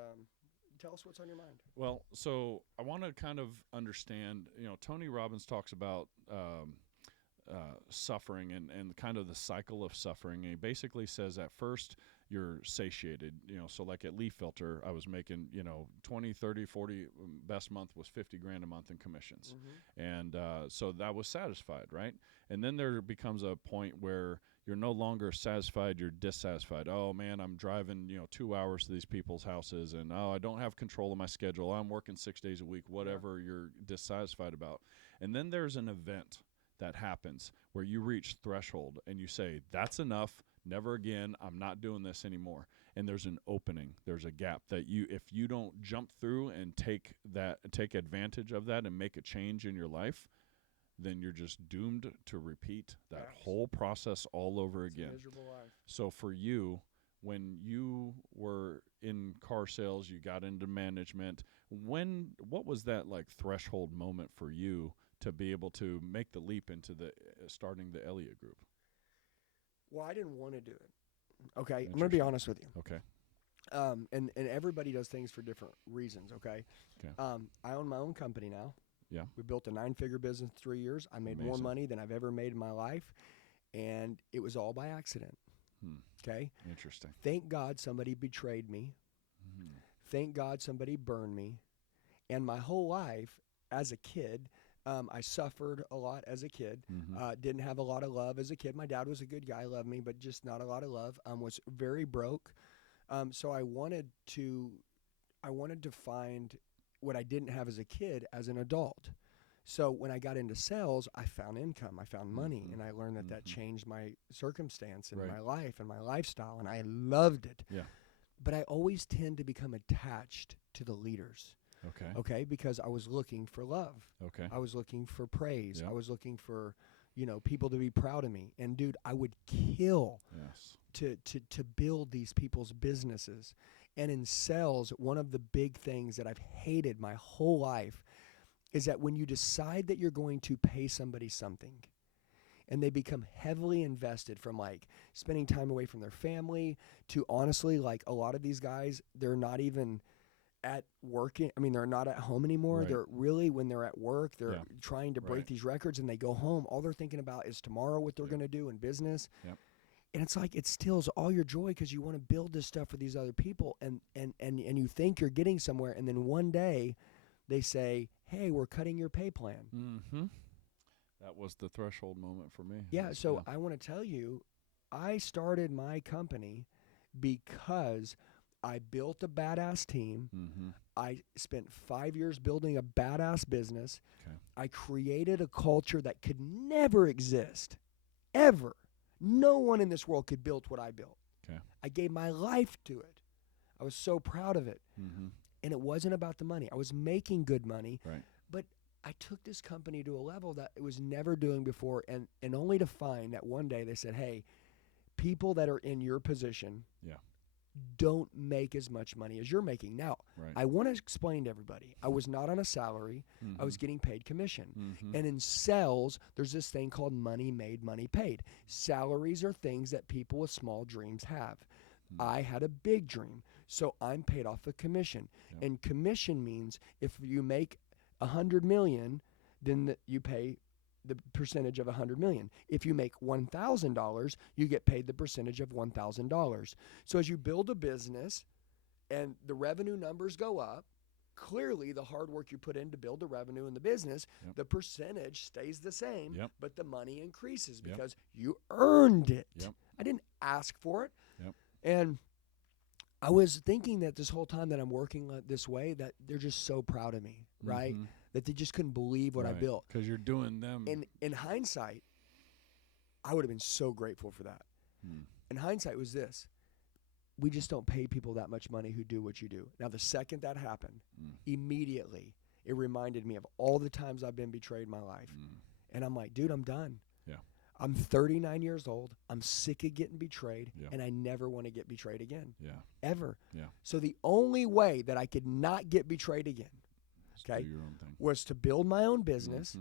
tell us what's on your mind. Well, so I want to kind of understand, you know, Tony Robbins talks about suffering and kind of the cycle of suffering. And he basically says at first you're satiated, you know, so like at Leaf Filter, I was making, you know, 20, 30, 40, best month was 50 grand a month in commissions. And so that was satisfied, right? And then there becomes a point where you're no longer satisfied, you're dissatisfied. Oh man, I'm driving, you know, 2 hours to these people's houses, and oh, I don't have control of my schedule. I'm working 6 days a week, whatever you're dissatisfied about. And then there's an event that happens where you reach threshold and you say, that's enough, never again, I'm not doing this anymore. And there's an opening, there's a gap that if you don't jump through and take advantage of that and make a change in your life, then you're just doomed to repeat that Yes. whole process all over It's a again. miserable life. So for you, when you were in car sales, you got into management, what was that like threshold moment for you to be able to make the leap into the starting the Elliott Group? Well, I didn't want to do it. Okay, I'm going to be Interesting. honest with you. Okay. And everybody does things for different reasons, okay? Okay. I own my own company now. Yeah. We built a 9-figure business in 3 years. I made more Amazing. money than I've ever made in my life, and it was all by accident, okay? Interesting. Thank God somebody betrayed me. Mhm. Thank God somebody burned me. And my whole life as a kid, I suffered a lot as a kid. Mhm. Didn't have a lot of love as a kid. My dad was a good guy, loved me, but just not a lot of love. Was very broke. So I wanted to find what I didn't have as a kid as an adult. So when I got into sales, I found income, I found money, Mhm. and I learned that Mhm. changed my circumstance and Right. my life and my lifestyle, and I loved it. Yeah. But I always tend to become attached to the leaders, Okay. okay? Because I was looking for love. Okay. I was looking for praise. Yeah. I was looking for, people to be proud of me. And dude, I would kill Yes. to build these people's businesses. And in sales, one of the big things that I've hated my whole life is that when you decide that you're going to pay somebody something and they become heavily invested, from like spending time away from their family to honestly, like a lot of these guys, they're not even at working. I mean, they're not at home anymore. Right. They're really, when they're at work, they're Yeah. trying to break Right. these records, and they go home. All they're thinking about is tomorrow, what they're Yep. going to do in business. Yep. And it's like it steals all your joy because you want to build this stuff for these other people, and you think you're getting somewhere, and then one day they say, "Hey, we're cutting your pay plan." Mm-hmm. That was the threshold moment for me. Yeah, Yes, so I want to tell you, I started my company because I built a badass team. Mm-hmm. I spent 5 years building a badass business. Okay. I created a culture that could never exist, ever. No one in this world could build what I built. Okay. I gave my life to it. I was so proud of it. Mm-hmm. And it wasn't about the money. I was making good money. Right. But I took this company to a level that it was never doing before, and only to find that one day they said, "Hey, people that are in your position Yeah. don't make as much money as you're making." Now, Right. I want to explain to everybody, I was not on a salary. Mm-hmm. I was getting paid commission. Mm-hmm. And in sales, there's this thing called money made, money paid. Salaries are things that people with small dreams have. Mm-hmm. I had a big dream, so I'm paid off of commission. Yep. And commission means if you make $100 million, then you pay the percentage of $100 million. If you make $1,000, you get paid the percentage of $1,000. So as you build a business and the revenue numbers go up, clearly the hard work you put in to build the revenue in the business, Yep. the percentage stays the same, Yep. but the money increases Yep. because you earned it. Yep. I didn't ask for it. Yep. And I was thinking that this whole time that I'm working this way, that they're just so proud of me, right? Mm-hmm. that they just couldn't believe what I built. Because you're doing them. In hindsight, I would have been so grateful for that. In hindsight was this. We just don't pay people that much money who do what you do. Now, the second that happened, immediately, it reminded me of all the times I've been betrayed in my life. And I'm like, dude, I'm done. Yeah. I'm 39 years old. I'm sick of getting betrayed, Yeah. and I never want to get betrayed again. Yeah. Ever. Yeah. So the only way that I could not get betrayed again, Do your own thing. was to build my own business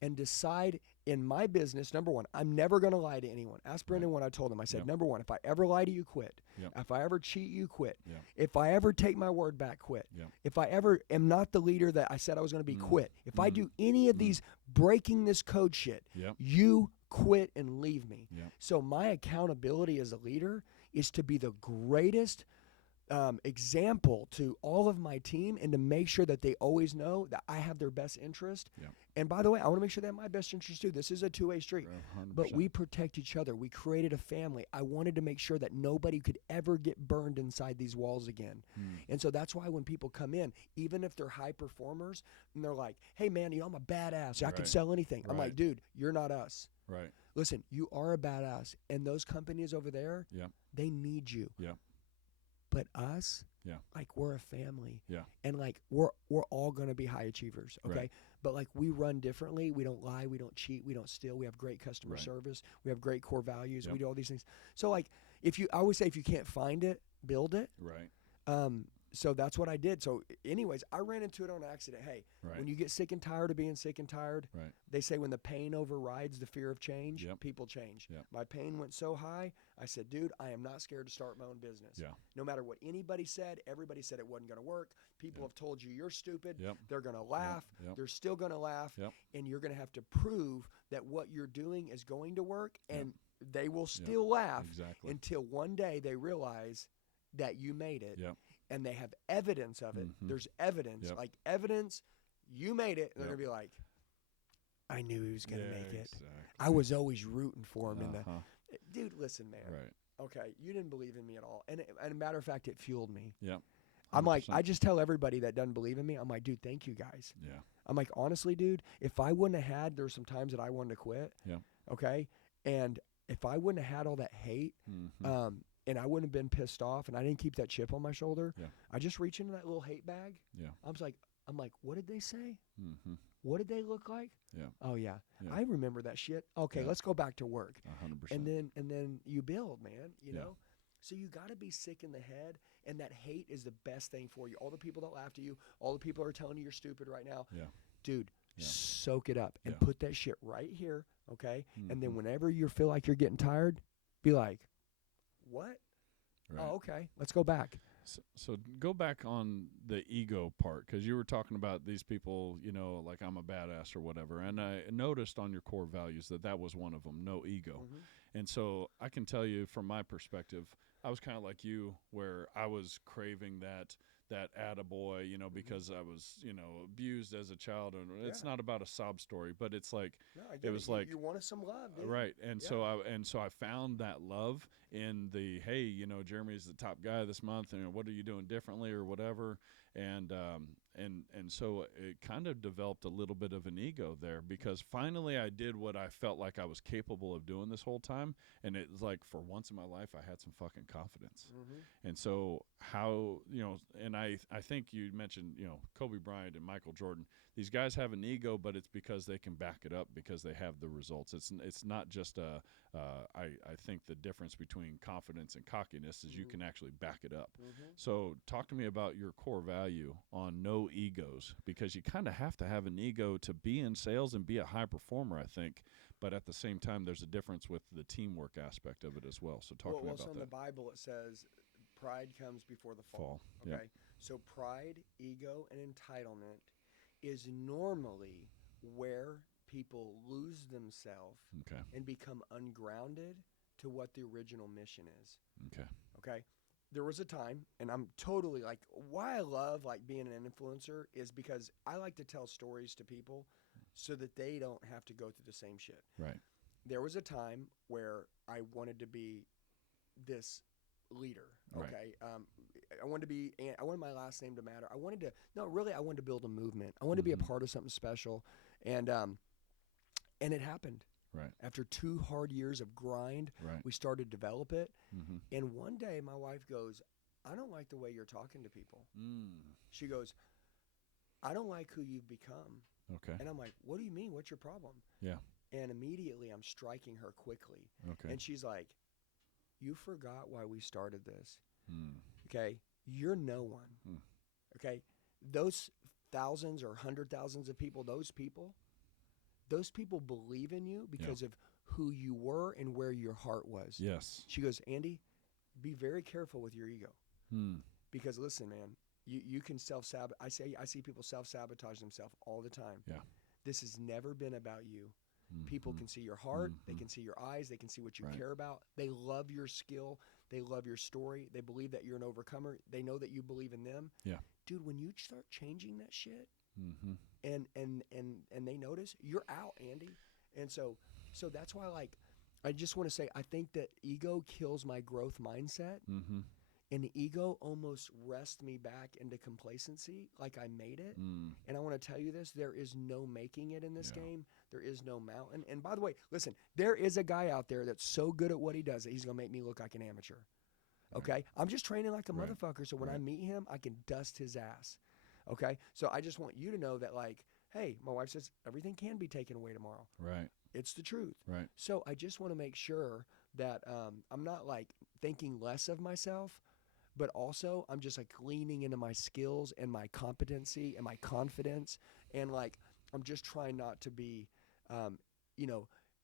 and decide in my business, number one, I'm never going to lie to anyone. Ask Brendan when I told him. I said, number one, if I ever lie to you, quit. If I ever cheat you, quit. If I ever take my word back, quit. If I ever am not the leader that I said I was going to be, quit. If I do any of these breaking this code shit, you quit and leave me. So my accountability as a leader is to be the greatest example to all of my team and to make sure that they always know that I have their best interest. And by the way, I want to make sure they have my best interest too. This is a two-way street. 100%. But we protect each other. We created a family. I wanted to make sure that nobody could ever get burned inside these walls again. And so that's why when people come in, even if they're high performers, and they're like, hey, man, you know, I'm a badass. I can sell anything. I'm like, dude, you're not us. Right. Listen, you are a badass. And those companies over there, they need you. But us, like we're a family. And like we're all going to be high achievers, okay? Right. But like we run differently. We don't lie, we don't cheat, we don't steal. We have great customer service. We have great core values. We do all these things. So like I always say if you can't find it, build it. Right. So that's what I did. So anyways, I ran into it on accident. Hey, when you get sick and tired of being sick and tired, they say when the pain overrides the fear of change, people change. My pain went so high, I said, dude, I am not scared to start my own business. No matter what anybody said, everybody said it wasn't going to work. People have told you you're stupid. They're going to laugh. They're still going to laugh. And you're going to have to prove that what you're doing is going to work. And they will still laugh until one day they realize that you made it. And they have evidence of it. There's evidence, like evidence, you made it. And they're going to be like, I knew he was going to make it. I was always rooting for him. Dude, listen, man. Okay, you didn't believe in me at all. And a matter of fact, it fueled me. I'm like, I just tell everybody that doesn't believe in me, I'm like, dude, thank you guys. I'm like, honestly, dude, if I wouldn't have had, there's some times that I wanted to quit. Okay. And if I wouldn't have had all that hate, and I wouldn't have been pissed off, and I didn't keep that chip on my shoulder, I just reach into that little hate bag. I'm like, what did they say? What did they look like? Oh yeah. I remember that shit. Okay, let's go back to work. 100%. And then you build, man. You know. So you got to be sick in the head, and that hate is the best thing for you. All the people that laughed at you, all the people that are telling you you're stupid right now. Dude, soak it up and put that shit right here, okay? And then whenever you feel like you're getting tired, be like, what? Oh, okay. Let's go back. So go back on the ego part, because you were talking about these people, you know, like I'm a badass or whatever. And I noticed on your core values that was one of them, no ego. And so I can tell you from my perspective, I was kind of like you, where I was craving that attaboy, you know, because I was, you know, abused as a child. And it's not about a sob story, but it's like, it was like, you wanted some love, dude. Right. And so I found that love in the, hey, you know, Jeremy's the top guy this month, and what are you doing differently or whatever. And so it kind of developed a little bit of an ego there, because finally I did what I felt like I was capable of doing this whole time. And it was like, for once in my life, I had some fucking confidence. And so how, you know, and I think you mentioned, you know, Kobe Bryant and Michael Jordan, these guys have an ego, but it's because they can back it up, because they have the results. It's not just I think the difference between confidence and cockiness is you can actually back it up. So talk to me about your core value on no egos, because you kind of have to have an ego to be in sales and be a high performer, I think. But at the same time, there's a difference with the teamwork aspect of it as well. So talk to me about that. In the Bible, it says pride comes before the fall. Okay? So pride, ego, and entitlement is normally where people lose themselves and become ungrounded to what the original mission is. Okay. There was a time, and I'm totally like, why I love like being an influencer is because I like to tell stories to people so that they don't have to go through the same shit. Right. There was a time where I wanted to be this leader. Right. Okay. I wanted to be. I wanted my last name to matter. I wanted to. No, really, I wanted to build a movement. I wanted to be a part of something special, and it happened. Right. After 2 hard years of grind, Right. we started to develop it. Mm-hmm. And one day, my wife goes, "I don't like the way you're talking to people." She goes, "I don't like who you've become." Okay. And I'm like, "What do you mean? What's your problem?" Yeah. And immediately, I'm striking her quickly. Okay. And she's like, "You forgot why we started this. Mm. Okay, you're no one. Hmm. Okay, those thousands or 100,000s of people, those people believe in you because of who you were and where your heart was." Yes. She goes, "Andy, be very careful with your ego, because listen, man, you can self-sabotage. I see people self-sabotage themselves all the time. Yeah. This has never been about you. People can see your heart. They can see your eyes. They can see what you Right. care about. They love your skill. They love your story. They believe that you're an overcomer. They know that you believe in them. Yeah. Dude, when you start changing that shit Mm-hmm. and they notice, you're out, Andy." And so that's why, like, I just want to say, I think that ego kills my growth mindset. Mm-hmm. And ego almost wrests me back into complacency, like I made it. And I want to tell you this, there is no making it in this game. There is no mountain. And by the way, listen, there is a guy out there that's so good at what he does that he's going to make me look like an amateur. Okay? I'm just training like a motherfucker, so when I meet him, I can dust his ass. Okay? So I just want you to know that, like, hey, my wife says everything can be taken away tomorrow. Right. It's the truth. Right. So I just want to make sure that I'm not, like, thinking less of myself, but also I'm just, like, leaning into my skills and my competency and my confidence. And, like, I'm just trying not to be,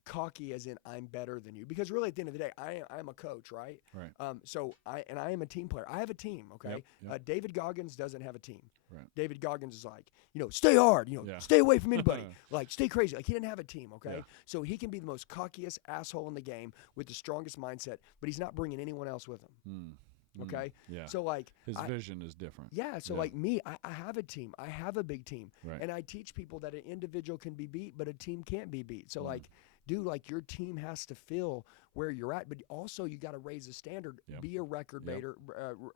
cocky as in I'm better than you. Because really at the end of the day, I'm a coach, right? Right. So I am a team player. I have a team, okay? Yep. David Goggins doesn't have a team. Right. David Goggins is like, stay hard, stay away from anybody. Like, stay crazy. Like, he didn't have a team, okay? Yeah. So he can be the most cockiest asshole in the game with the strongest mindset, but he's not bringing anyone else with him. Okay? Yeah. So, like, his vision is different. Yeah. So, like me, I have a team. I have a big team. Right. And I teach people that an individual can be beat, but a team can't be beat. So, like, dude, like, your team has to feel where you're at, but also you got to raise the standard. Yep. Be a record Yep.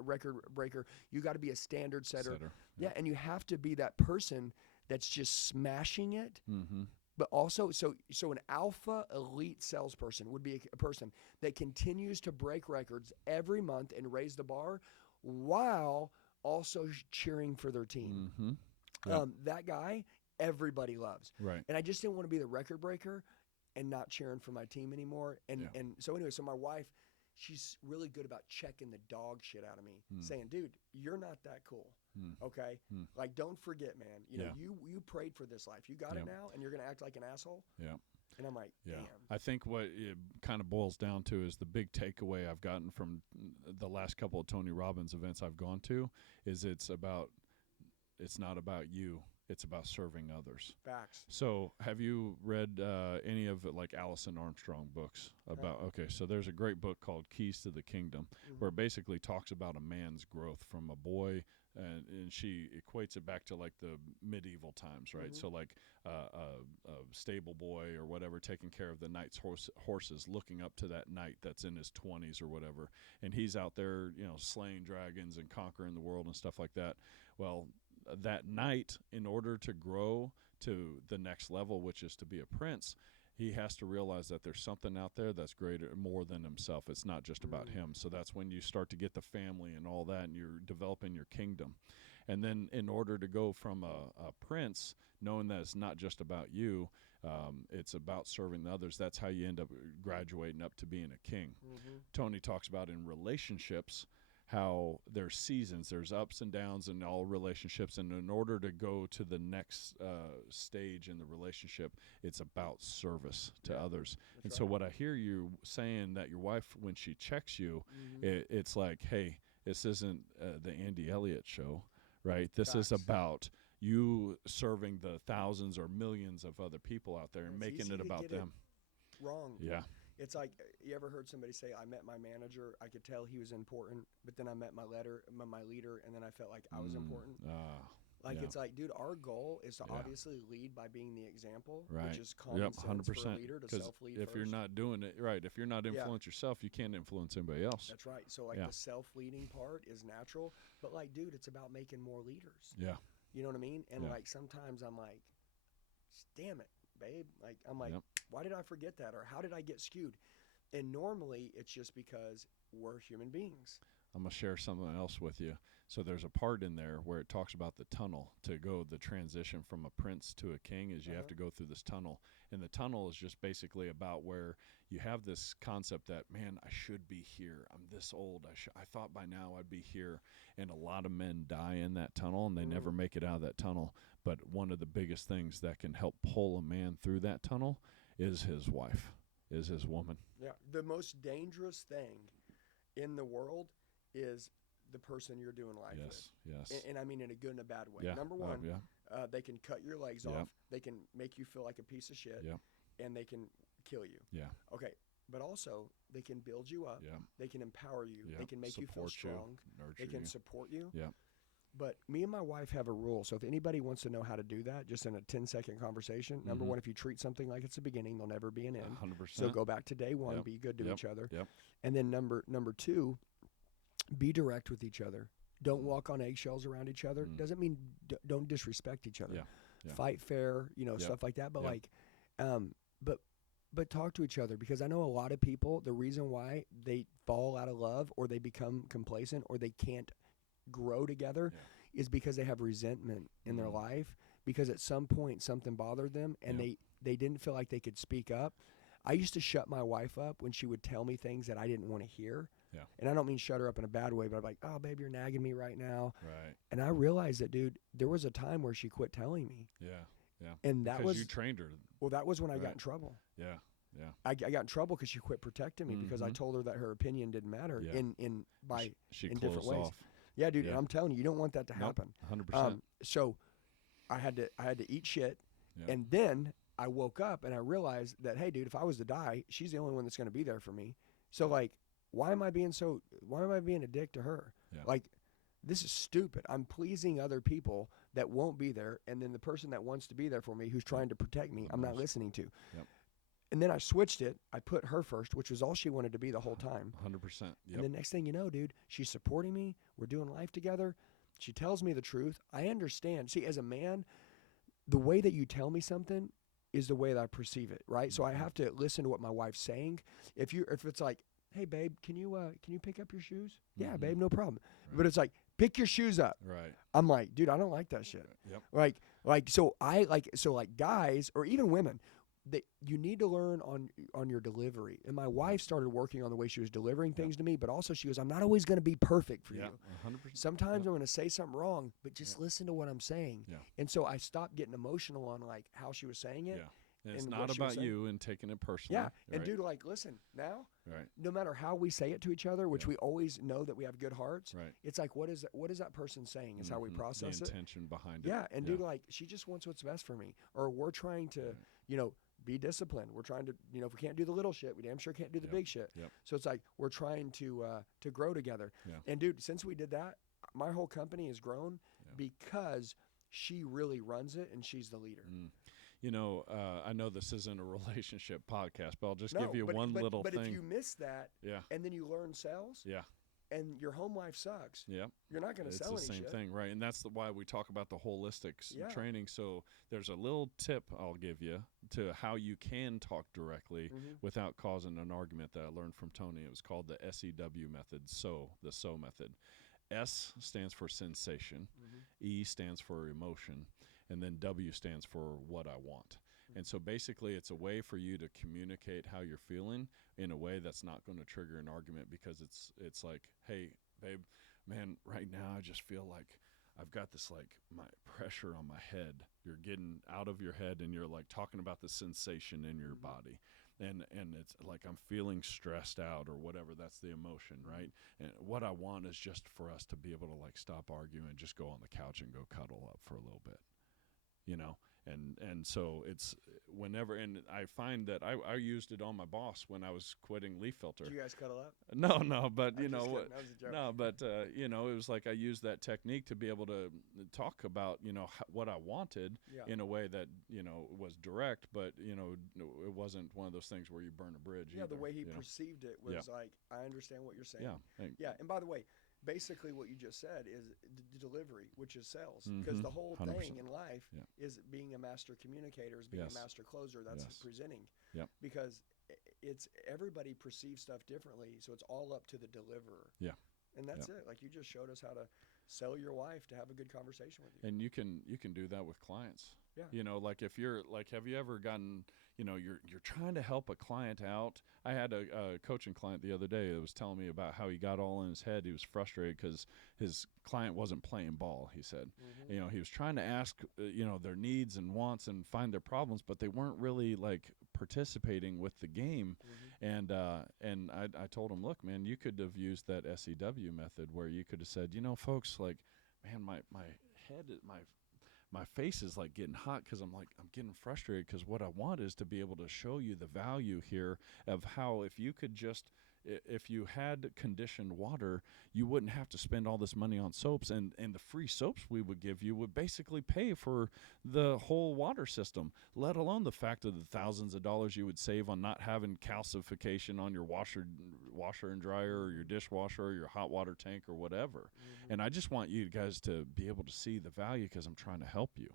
record breaker. You got to be a standard setter. Yeah. Yep. And you have to be that person that's just smashing it. Mm-hmm. But also, so an alpha elite salesperson would be a person that continues to break records every month and raise the bar while also cheering for their team. Mm-hmm. Yep. That guy, everybody loves. Right. And I just didn't want to be the record breaker and not cheering for my team anymore. And so anyway, so my wife, she's really good about checking the dog shit out of me, saying, "Dude, you're not that cool. Okay? Like, don't forget, man. You prayed for this life. You got it now, and you're going to act like an asshole?" Yeah. And I'm like, damn. I think what it kind of boils down to is the big takeaway I've gotten from the last couple of Tony Robbins events I've gone to is it's not about you. It's about serving others. Facts. So have you read any of like Alison Armstrong books about, okay, so there's a great book called Keys to the Kingdom where it basically talks about a man's growth from a boy, and she equates it back to like the medieval times, right? So like a stable boy or whatever taking care of the knight's horses, looking up to that knight that's in his 20s or whatever, and he's out there, slaying dragons and conquering the world and stuff like that. Well, that knight, in order to grow to the next level, which is to be a prince, he has to realize that there's something out there that's greater, more than himself. It's not just about him. So that's when you start to get the family and all that, and you're developing your kingdom. And then in order to go from a prince, knowing that it's not just about you, it's about serving the others, that's how you end up graduating up to being a king. Tony talks about in relationships how there's seasons, there's ups and downs in all relationships, and in order to go to the next stage in the relationship, it's about service to others. And so what I hear you saying, that your wife, when she checks you, it's like, hey, this isn't the Andy Elliott show, right? This is about you serving the thousands or millions of other people out there and making it about them. Wrong. Yeah. It's like, you ever heard somebody say, I met my manager, I could tell he was important, but then I met my leader, and then I felt like I was important. Like, Yeah. it's like, dude, our goal is to Yeah. obviously lead by being the example, Right. which is common Yep. sense 100%. for a leader to 'Cause self-lead if first. you're not doing it right, if you're not Yeah. influence yourself, you can't influence anybody else. That's right. So, like, Yeah. the self-leading part is natural. But, like, dude, it's about making more leaders. Yeah. You know what I mean? And, Yeah. like, sometimes I'm like, damn it, babe. Like, I'm like, Yep. why did I forget that? Or how did I get skewed? And normally it's just because we're human beings. I'm going to share something else with you. So there's a part in there where it talks about the tunnel to go the transition from a prince to a king is you have to go through this tunnel. And the tunnel is just basically about where you have this concept that, man, I should be here. I'm this old. I thought by now I'd be here. And a lot of men die in that tunnel and they never make it out of that tunnel. But one of the biggest things that can help pull a man through that tunnel is his wife, is his woman. Yeah. The most dangerous thing in the world is the person you're doing life Yes, with. yes. And I mean in a good and a bad way. Yeah. Number one, Yeah. they can cut your legs Yep. off. They can make you feel like a piece of shit. Yep. And they can kill you. Yeah. Okay. But also, they can build you up. Yeah. They can empower you. Yeah. They can make you feel Support strong. nurture They can you. support you. Yeah. But me and my wife have a rule. So if anybody wants to know how to do that, just in a 10-second conversation, number one, if you treat something like it's a beginning, there'll never be an end. 100%. So go back to day one, Yep. be good to Yep. each other. Yep. And then number two, be direct with each other. Don't walk on eggshells around each other. Doesn't mean don't disrespect each other. Yeah. Yeah. Fight fair, Yep. stuff like that. But Yep. like, but talk to each other, because I know a lot of people, the reason why they fall out of love or they become complacent or they can't grow together is because they have resentment in their life, because at some point something bothered them and they didn't feel like they could speak up. I used to shut my wife up when she would tell me things that I didn't want to hear. Yeah. And I don't mean shut her up in a bad way, but I'm like, oh, babe, you're nagging me right now. Right. And I realized that, dude, there was a time where she quit telling me. Yeah. Yeah. And that because was, you trained her. well, that was when I got Right. in trouble. Yeah. Yeah. I got in trouble because she quit protecting me because I told her that her opinion didn't matter Yeah. in She in different closed ways. off. Yeah, dude, Yeah. I'm telling you, you don't want that to Nope. happen. 100%. So I had to eat shit. Yeah. And then I woke up and I realized that, hey, dude, if I was to die, she's the only one that's going to be there for me. So like, why am I being a dick to her? Yeah. Like, this is stupid. I'm pleasing other people that won't be there, and then the person that wants to be there for me, who's trying to protect me, I'm not listening to. Yep. And then I switched it. I put her first, which was all she wanted to be the whole time. 100%. Yep. And the next thing you know, dude, she's supporting me. We're doing life together. She tells me the truth. I understand. See, as a man, the way that you tell me something is the way that I perceive it, right? So I have to listen to what my wife's saying. If it's like, hey, babe, can you pick up your shoes? Yeah, babe, no problem. Right. But it's like, pick your shoes up. Right. I'm like, dude, I don't like that shit. Yep. So guys or even women, you need to learn on your delivery. And my wife started working on the way she was delivering things to me, but also she goes, I'm not always going to be perfect for Yeah. you. 100%. Sometimes I'm going to say something wrong, but just listen to what I'm saying. Yeah. And so I stopped getting emotional on like how she was saying it. Yeah. And it's and not what she was about saying. you and taking it personally. Yeah. And Right. dude, like, listen, now, Right. no matter how we say it to each other, which Yeah. we always know that we have good hearts, Right. it's like, what is that person saying is how we Mhm. process the it. intention behind it. Yeah. And dude, like, she just wants what's best for me. Or we're trying to, be disciplined. We're trying to, if we can't do the little shit, we damn sure can't do the Yep. big shit. Yep. So it's like we're trying to grow together. Yeah. And dude, since we did that, my whole company has grown because she really runs it and she's the leader. I know this isn't a relationship podcast, but I'll just No, give you one little but thing. if you miss that Yeah. and then you learn sales Yeah. and your home life sucks, Yeah. you're not going to It's sell the any same shit. thing, right? And that's why we talk about the holistic Yeah. training. So there's a little tip I'll give you to how you can talk directly Mhm. without causing an argument that I learned from Tony. It was called the SEW method, the SO method. S stands for sensation, E stands for emotion, and then W stands for what I want. And so basically it's a way for you to communicate how you're feeling in a way that's not going to trigger an argument, because it's like, hey, babe, man, right now I just feel like I've got this like my pressure on my head. You're getting out of your head and you're like talking about the sensation in your body. And it's like I'm feeling stressed out or whatever. That's the emotion, right? And what I want is just for us to be able to like stop arguing and just go on the couch and go cuddle up for a little bit. And so it's whenever, and I find that I used it on my boss when I was quitting Leaf Filter. Did you guys cuddle up? No, but you I'm know just what? kidding. That was a joke. No, but you know, it was like I used that technique to be able to talk about, you know, what I wanted Yeah. in a way that, you know, was direct, but you know, it wasn't one of those things where you burn a bridge. Yeah, the either, way he you know? perceived it was like, I understand what you're saying. Yeah, Yeah, and by the way, basically what you just said is delivery, which is sales, because the whole 100%. thing in life Yeah. is being a master communicator, is being Yes. a master closer. That's Yes. presenting. Yep. Because it's everybody perceives stuff differently, so it's all up to the deliverer. Yeah. And that's it. Like you just showed us how to sell your wife to have a good conversation with you. And you can do that with clients. Yeah. You know, like if you're like, have you ever gotten, you know, you're trying to help a client out. I had a coaching client the other day that was telling me about how he got all in his head. He was frustrated because his client wasn't playing ball. He said, you know, he was trying to ask, you know, their needs and wants and find their problems, but they weren't really like participating with the game. And I told him, look, man, you could have used that SEW method where you could have said, you know, folks, like, man, my head, my face is like getting hot because I'm getting frustrated because what I want is to be able to show you the value here of how if you had conditioned water, you wouldn't have to spend all this money on soaps, and the free soaps we would give you would basically pay for the whole water system, let alone the fact of the thousands of dollars you would save on not having calcification on your washer and dryer or your dishwasher or your hot water tank or whatever. And I just want you guys to be able to see the value because I'm trying to help you.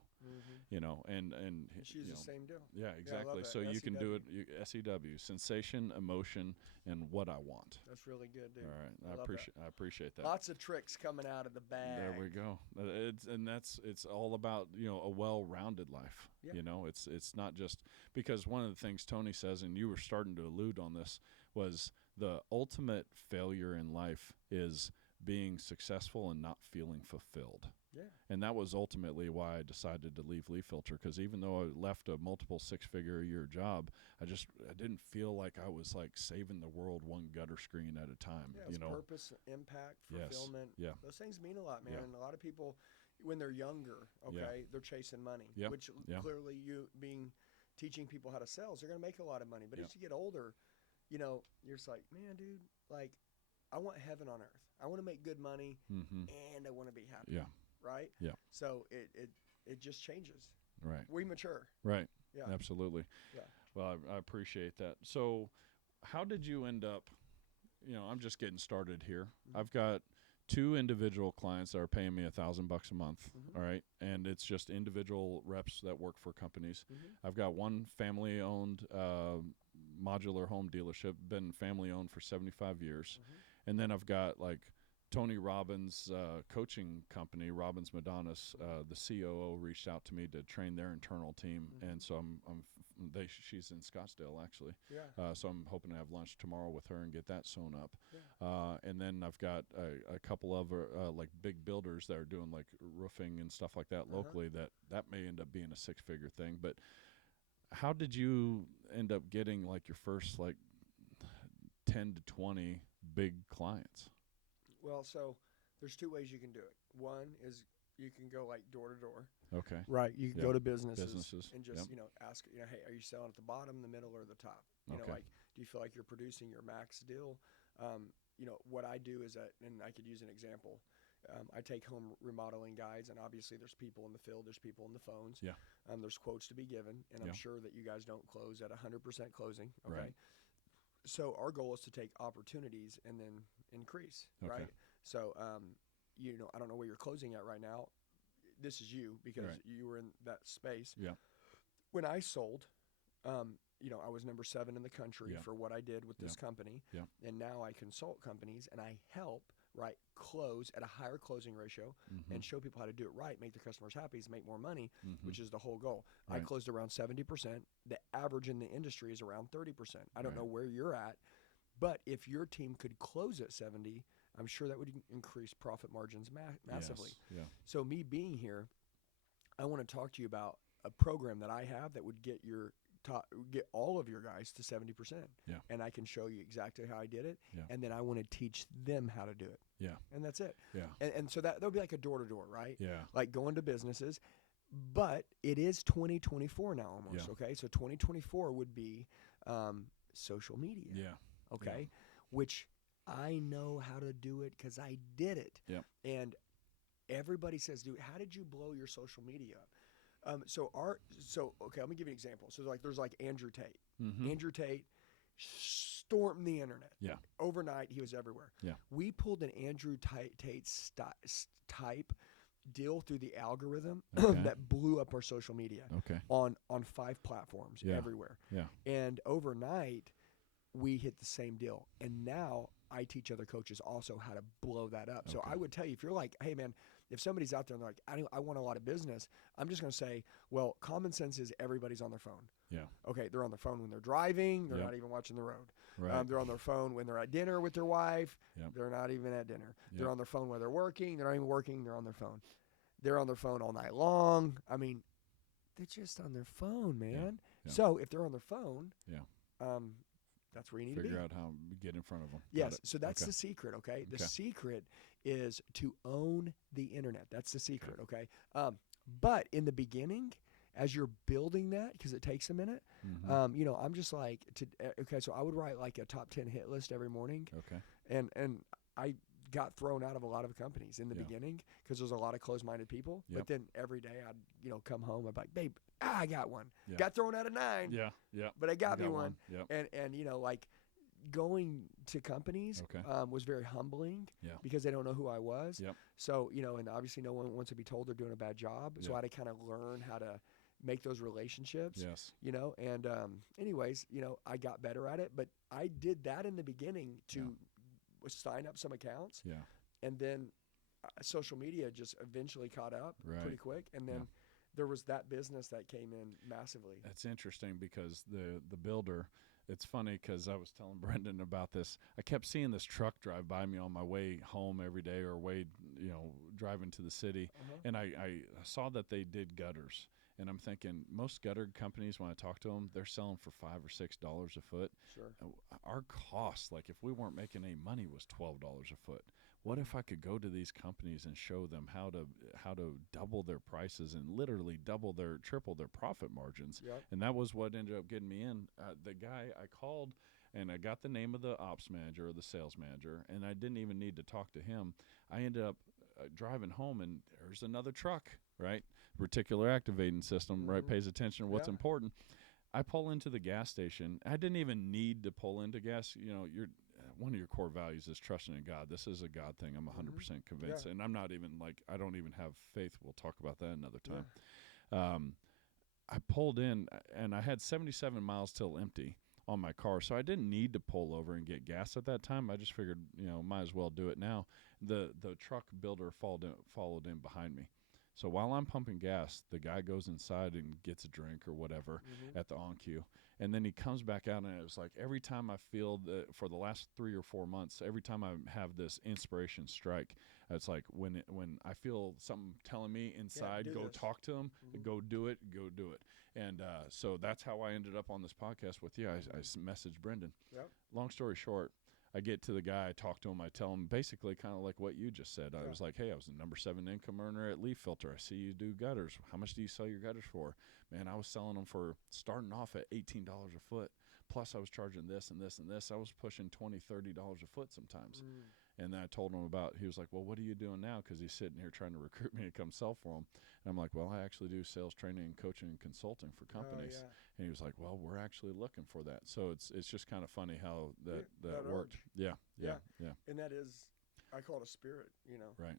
You know, and She's you the know, same deal. yeah, exactly. that. So you can do SEW. it. SEW, sensation, emotion, and what I want. That's really good, dude. All right, I love I appreciate that. Lots of tricks coming out of the bag. There we go. It's all about, you know, a well-rounded life. Yeah. You know, it's not just because one of the things Tony says, and you were starting to allude on this, was the ultimate failure in life is being successful and not feeling fulfilled. Yeah. And that was ultimately why I decided to leave Leaf Filter, because even though I left a multiple six-figure-a-year job, I didn't feel like I was like saving the world one gutter screen at a time. Yeah, you it's know, purpose, impact, Yes. fulfillment. Yeah. Those things mean a lot, man. Yeah. And a lot of people, when they're younger, they're chasing money, Yep. which Yeah. clearly teaching people how to sell, they're going to make a lot of money. But Yep. as you get older, you know, you're just like, man, dude, like, I want heaven on earth. I want to make good money, and I want to be happy. Yeah. Right? Yeah. So it just changes. Right. We mature. Right. Yeah. Absolutely. Yeah. Well, I appreciate that. So how did you end up, you know, I'm just getting started here. I've got 2 individual clients that are paying me $1,000 a month. All right. And it's just individual reps that work for companies. I've got one family owned, modular home dealership, been family owned for 75 years. And then I've got like Tony Robbins' coaching company, Robbins Madonnas, the COO reached out to me to train their internal team, and so she's in Scottsdale actually. Yeah. So I'm hoping to have lunch tomorrow with her and get that sewn up. Yeah. And then I've got a couple of like big builders that are doing like roofing and stuff like that locally. That may end up being a 6-figure thing. But how did you end up getting like your first like 10 to 20 big clients? Well, so there's 2 ways you can do it. One is you can go like door to door. Okay. Right. You can go to businesses and just, Yep. ask, hey, are you selling at the bottom, the middle, or the top? You know, Okay. like, do you feel like you're producing your max deal? What I do is that, and I could use an example. I take home remodeling guides, and obviously there's people in the field, there's people in the phones. Yeah. There's quotes to be given, and I'm sure that you guys don't close at 100% closing. Okay. Right. So our goal is to take opportunities and then increase, Okay. right? So, I don't know where you're closing at right now. This is you because Right. you were in that space. Yeah. When I sold, I was number 7 in the country Yeah. for what I did with this company. Yeah. And now I consult companies and I help, right, close at a higher closing ratio and show people how to do it right, make the customers happy, make more money, which is the whole goal. I Right. closed around 70%. The average in the industry is around 30%. I don't know where you're at, but if your team could close at 70, I'm sure that would increase profit margins massively. Yes. Yeah. So me being here, I want to talk to you about a program that I have that would get get all of your guys to 70%. Yeah. And I can show you exactly how I did it. Yeah. And then I want to teach them how to do it. Yeah. And that's it. Yeah. And so that'll be like a door to door, right? Yeah. Like going to businesses. But it is 2024 now almost, Yeah. okay? So 2024 would be social media, Yeah. okay? Which I know how to do it because I did it. Yep. And everybody says, dude, how did you blow your social media up? Okay, let me give you an example. So there's like Andrew Tate. Mm-hmm. Andrew Tate stormed the internet. Yeah. Overnight, he was everywhere. Yeah. We pulled an Andrew Tate type deal through the algorithm Okay. that blew up our social media Okay. on 5 platforms Yeah. everywhere. Yeah. And overnight, we hit the same deal. And now I teach other coaches also how to blow that up. So Okay. I would tell you, if you're like, hey, man, if somebody's out there and they're like, I want a lot of business, I'm just going to say, well, common sense is everybody's on their phone. Yeah. Okay, they're on their phone when they're driving. They're Yep. not even watching the road. Right. They're on their phone when they're at dinner with their wife. Yep. They're not even at dinner. They're Yep. on their phone while they're working. They're not even working. They're on their phone. They're on their phone all night long. I mean, they're just on their phone, man. Yeah. So if they're on their phone, Yeah. that's where you need to be. Figure out how to get in front of them. Yes, so that's Okay. the secret, okay? The Okay. secret is to own the internet. That's the secret, okay? But in the beginning, as you're building that, because it takes a minute, Mm-hmm. I'm just like, okay, so I would write like a top 10 hit list every morning, Okay. and I got thrown out of a lot of companies in the Yeah. beginning because there's a lot of closed-minded people. Yep. But then every day I'd, come home, I'd be like, babe, I got one. Yeah. Got thrown out of 9, Yeah. Yeah. but I got me one. Yep. And like going to companies Okay. was very humbling Yeah. because they don't know who I was. Yep. So, and obviously no one wants to be told they're doing a bad job. So Yeah. I had to kind of learn how to make those relationships, Yes. and anyways, I got better at it, but I did that in the beginning to sign up some accounts, Yeah. and then social media just eventually caught up pretty Right. quick. And then Yeah. there was that business that came in massively. That's interesting because the builder. It's funny because I was telling Brendan about this. I kept seeing this truck drive by me on my way home every day or driving to the city. And I saw that they did gutters. And I'm thinking most gutter companies, when I talk to them, they're selling for $5 or $6 a foot. Sure. Our cost, like if we weren't making any money, was $12 a foot. What if I could go to these companies and show them how to double their prices and literally triple their profit margins? Yep. And that was what ended up getting me in. The guy I called and I got the name of the ops manager or the sales manager, and I didn't even need to talk to him. I ended up driving home, and there's another truck, right? Reticular activating system, right? Pays attention to what's Yeah. important. I pull into the gas station. I didn't even need to pull into gas. One of your core values is trusting in God. This is a God thing. I'm 100% convinced. Yeah. And I'm not even I don't even have faith. We'll talk about that another time. Yeah. I pulled in and I had 77 miles till empty on my car. So I didn't need to pull over and get gas at that time. I just figured, might as well do it now. The truck builder followed in behind me. So while I'm pumping gas, the guy goes inside and gets a drink or whatever at the on-cue. And then he comes back out, and it was like every time I feel for the last 3 or 4 months, every time I have this inspiration strike, it's like when I feel something telling me inside, do go this. talk to him, go do it. And so that's how I ended up on this podcast with you. I messaged Brendan. Yep. Long story short, I get to the guy, I talk to him, I tell him basically kind of like what you just said. I was like, hey, I was the number 7 income earner at Leaf Filter. I see you do gutters. How much do you sell your gutters for? Man, I was selling them for starting off at $18 a foot. Plus I was charging this and this and this. I was pushing $20, $30 a foot sometimes. And then I told him he was like, well, what are you doing now? Because he's sitting here trying to recruit me to come sell for him. And I'm like, well, I actually do sales training and coaching and consulting for companies. Oh, yeah. And he was like, well, we're actually looking for that. So it's just kind of funny how that that worked. urge. Yeah. And that is, I call it a spirit, Right.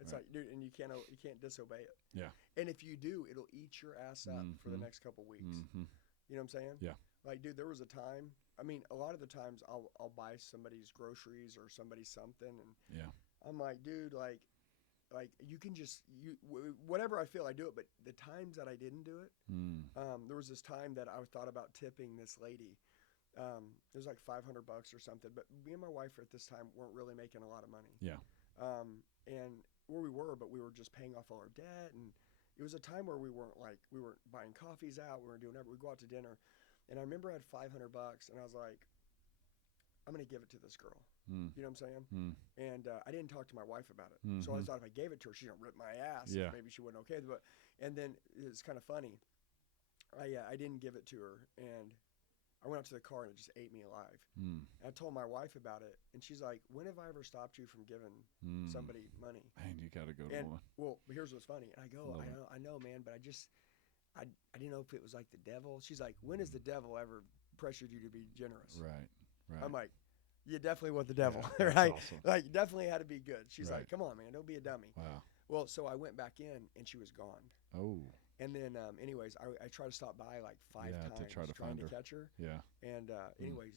It's Right. like, dude, and you can't disobey it. Yeah. And if you do, it'll eat your ass up for the next couple weeks. Mm-hmm. You know what I'm saying? Yeah. Like, dude, there was a time. I mean, a lot of the times I'll buy somebody's groceries or somebody's something, and Yeah. I'm like, dude, like you can just whatever I feel, I do it. But the times that I didn't do it, there was this time that I thought about tipping this lady. It was like $500 or something. But me and my wife at this time weren't really making a lot of money. Yeah. And where we were, but we were just paying off all our debt, and it was a time where we weren't buying coffees out. We weren't doing whatever. We'd go out to dinner. And I remember I had $500, and I was like, I'm going to give it to this girl. Mm. You know what I'm saying? Mm. And I didn't talk to my wife about it. Mm-hmm. So I thought if I gave it to her, she's going to rip my ass. Yeah. Maybe she wasn't okay. But, and then it's kind of funny. I didn't give it to her. And I went up to the car and it just ate me alive. Mm. I told my wife about it. And she's like, when have I ever stopped you from giving somebody money? Man, you got to go to And, one. well, here's what's funny. And I go, Love it. I know, man, but I didn't know if it was like the devil. She's like, when has the devil ever pressured you to be generous? Right. I'm like, you definitely want the devil, Yeah, that's right? awesome. Like, definitely had to be good. She's Right. like, come on, man, don't be a dummy. Wow. Well, so I went back in, and she was gone. Oh. And then, anyways, I tried to stop by like 5 times To try to trying find her. to catch her. Yeah. And anyways,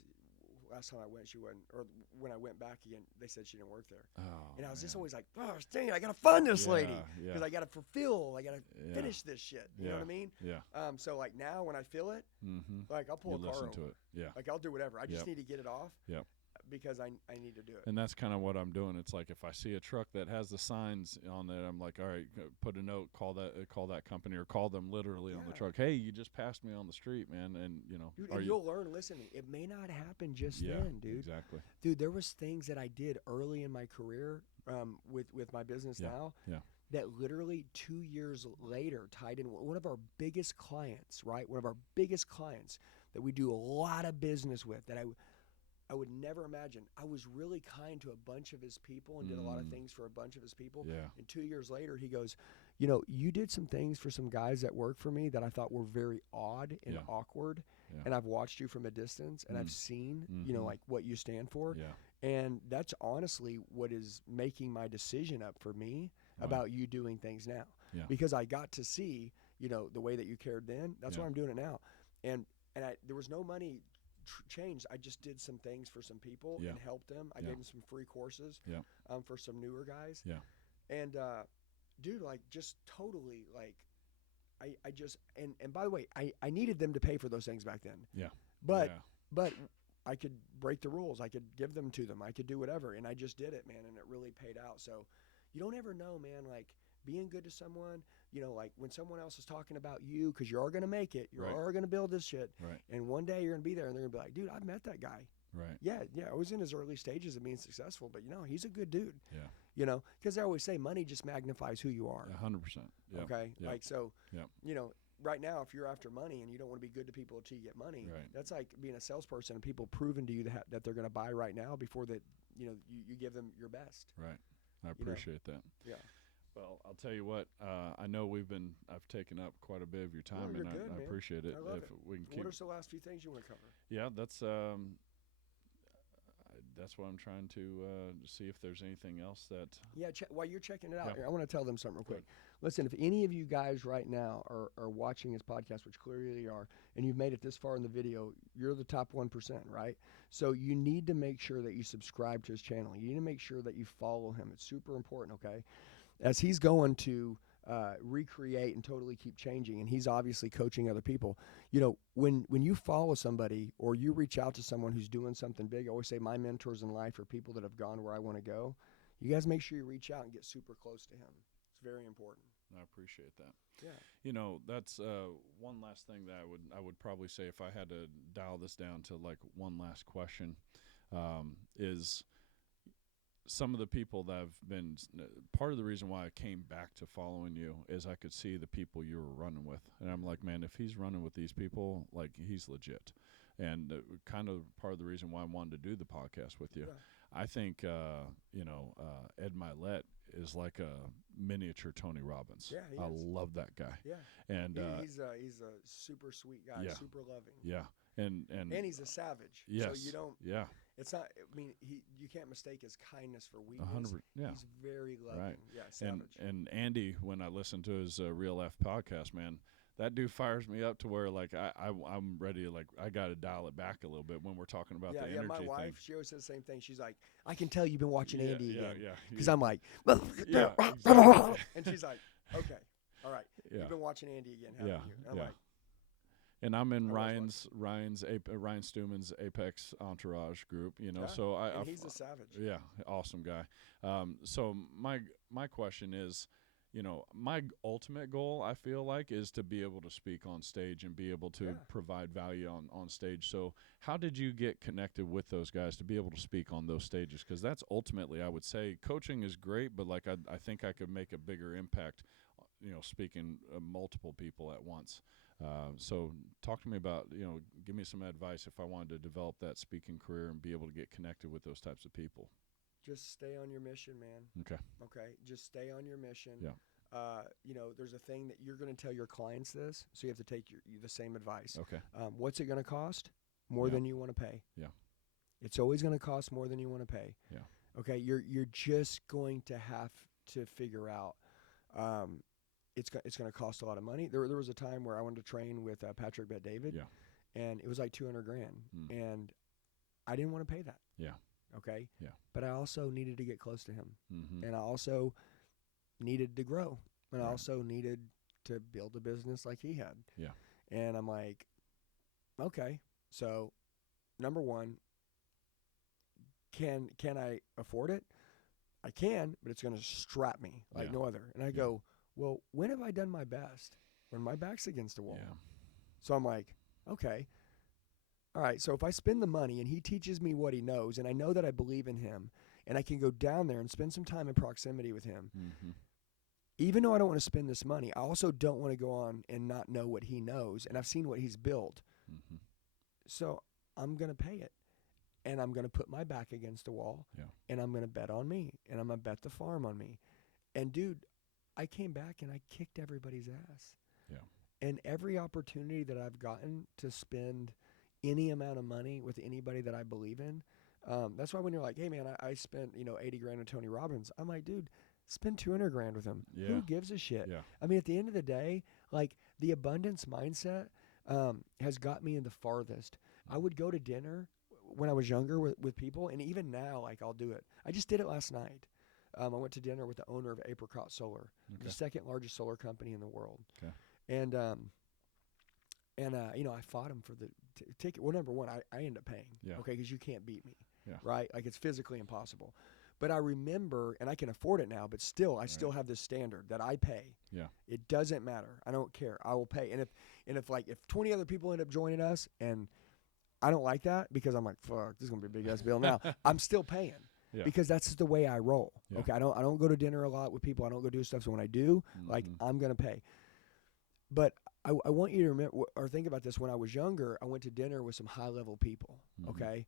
last time I went, she wasn't. Or when I went back again, they said she didn't work there. Oh. And I was just man. always like, oh, dang it, I gotta find this lady Yeah. because I gotta fulfill, I gotta Yeah. finish this shit. You know what I mean? Yeah. So like now when I feel it, Mm-hmm. like I'll pull You a car listen over. to it. Yeah. Like I'll do whatever. I just Yep. need to get it off. Yep. Because I need to do it. And that's kind of what I'm doing. It's like if I see a truck that has the signs on it, I'm like, all right, put a note, call that company, or call them literally on the Yeah. truck. Hey, you just passed me on the street, man, and you know, Dude, are and you? you'll learn. Listen, it may not happen just Yeah, then, dude. exactly. Dude, there was things that I did early in my career with my business Yeah, now yeah. that literally 2 years later tied in one of our biggest clients, right? One of our biggest clients that we do a lot of business with that I would never imagine. I was really kind to a bunch of his people and did a lot of things for a bunch of his people. Yeah. And 2 years later, he goes, you know, you did some things for some guys that work for me that I thought were very odd and Yeah. awkward. Yeah. And I've watched you from a distance and I've seen, you know, Mhm. like what you stand for. Yeah. And that's honestly what is making my decision up for me Wow. about you doing things now. Yeah. Because I got to see, you know, the way that you cared then. That's Yeah. why I'm doing it now. And there was no money changed. I just did some things for some people Yeah. and helped them. I Yeah. gave them some free courses Yeah. for some newer guys. Yeah. And dude, like just totally like I just and by the way, I needed them to pay for those things back then. Yeah. But yeah. but I could break the rules. I could give them to them. I could do whatever. And I just did it, man. And it really paid out. So you don't ever know, man, like being good to someone, you know, like when someone else is talking about you, because you are going to make it, you Right. are going to build this shit. Right. And one day you're going to be there and they're going to be like, dude, I've met that guy. Right. Yeah. I was in his early stages of being successful, but you know, he's a good dude. Yeah. You know, because they always say money just magnifies who you are. 100%. Yeah. Okay. Yeah. Like, so, Yeah. you know, right now, if you're after money and you don't want to be good to people until you get money, Right. that's like being a salesperson and people proving to you that they're going to buy right now before that, you know, you give them your best. Right. I know. appreciate that. Yeah. Well, I'll tell you what. I know I've taken up quite a bit of your time, you're and good, I man. appreciate it. I love If it. we can What keep, are the last few things you want to cover? yeah, that's what I'm trying to see if there's anything else that. Yeah, while you're checking it out, Yeah. I want to tell them something real quick. Good. Listen, if any of you guys right now are watching this podcast, which clearly you are, and you've made it this far in the video, you're the top 1%, right? So you need to make sure that you subscribe to his channel. You need to make sure that you follow him. It's super important, okay? As he's going to recreate and totally keep changing, and he's obviously coaching other people. You know, when you follow somebody or you reach out to someone who's doing something big, I always say my mentors in life are people that have gone where I want to go. You guys make sure you reach out and get super close to him. It's very important. I appreciate that. Yeah. You know, that's one last thing that I would probably say if I had to dial this down to like one last question, is some of the people that have been part of the reason why I came back to following you is I could see the people you were running with, and I'm like, man, if he's running with these people, like he's legit, and kind of part of the reason why I wanted to do the podcast with you. Yeah. I think Ed Milet is like a miniature Tony Robbins. Yeah, he I is. love that guy. Yeah. And He's a super sweet guy, yeah. super loving. yeah, and he's a savage. yes, So you don't. yeah, It's not. I mean, you can't mistake his kindness for weakness. 100. Yeah, He's very loving. Right. Yeah, savage. and Andy, when I listen to his Real F podcast, man, that dude fires me up to where like I'm ready to like I got to dial it back a little bit when we're talking about the energy my thing. wife, she always says the same thing. She's like, I can tell you've been watching Yeah, Andy yeah, again. yeah. Because I'm like, Yeah, exactly. and she's like, okay, all right. Yeah. You've been watching Andy again, haven't Yeah, you? And I'm yeah. like, And I'm in I Ryan Stuman's Apex Entourage group, you know. Yeah, So and he's a savage. yeah, awesome guy. So my question is, my ultimate goal, I feel like, is to be able to speak on stage and be able to provide value on stage. So how did you get connected with those guys to be able to speak on those stages? Because that's ultimately, I would say, coaching is great, but like I think I could make a bigger impact, speaking multiple people at once. So talk to me about, give me some advice if I wanted to develop that speaking career and be able to get connected with those types of people. Just stay on your mission, man. Okay. Just stay on your mission. Yeah. There's a thing that you're going to tell your clients this, so you have to take the same advice. Okay. What's it going to cost? More than you want to pay. Yeah. It's always going to cost more than you want to pay. Yeah. Okay. You're just going to have to figure out. It's going to cost a lot of money. There was a time where I wanted to train with Patrick Bet-David. Yeah. And it was like $200,000, and I didn't want to pay that. Yeah. Okay. Yeah. But I also needed to get close to him, mm-hmm. and I also needed to grow, and I Right. also needed to build a business like he had. Yeah. And I'm like, okay, so number one, can I afford it? I can, but it's going to strap me like Yeah. no other. And I go, well, when have I done my best? When my back's against the wall. Yeah. So I'm like, okay. All right, so if I spend the money and he teaches me what he knows, and I know that I believe in him, and I can go down there and spend some time in proximity with him, Mm-hmm. even though I don't want to spend this money, I also don't want to go on and not know what he knows, and I've seen what he's built. Mm-hmm. So I'm going to pay it, and I'm going to put my back against the wall, Yeah. and I'm going to bet on me, and I'm going to bet the farm on me. And, dude, I came back and I kicked everybody's ass. Yeah. And every opportunity that I've gotten to spend any amount of money with anybody that I believe in, that's why when you're like, hey, man, I spent, $80,000 on Tony Robbins, I'm like, dude, spend $200,000 with him. Yeah. Who gives a shit? Yeah. I mean, at the end of the day, like, the abundance mindset has got me in the farthest. I would go to dinner when I was younger with people, and even now, like, I'll do it. I just did it last night. I went to dinner with the owner of Apricot Solar, Okay. the second largest solar company in the world. Okay. And I fought him for the ticket. Well, number one, I end up paying. Yeah. Okay, because you can't beat me. Yeah. Right? Like, it's physically impossible. But I remember, and I can afford it now, but still, I still have this standard that I pay. Yeah. It doesn't matter. I don't care. I will pay. And if 20 other people end up joining us, and I don't like that because I'm like, fuck, this is gonna be a big ass bill now, I'm still paying. Yeah. Because that's just the way I roll. Yeah. Okay, I don't go to dinner a lot with people. I don't go do stuff. So when I do, like, Mm-hmm. I'm gonna pay. But I want you to remember or think about this. When I was younger, I went to dinner with some high level people. Mhm. Okay,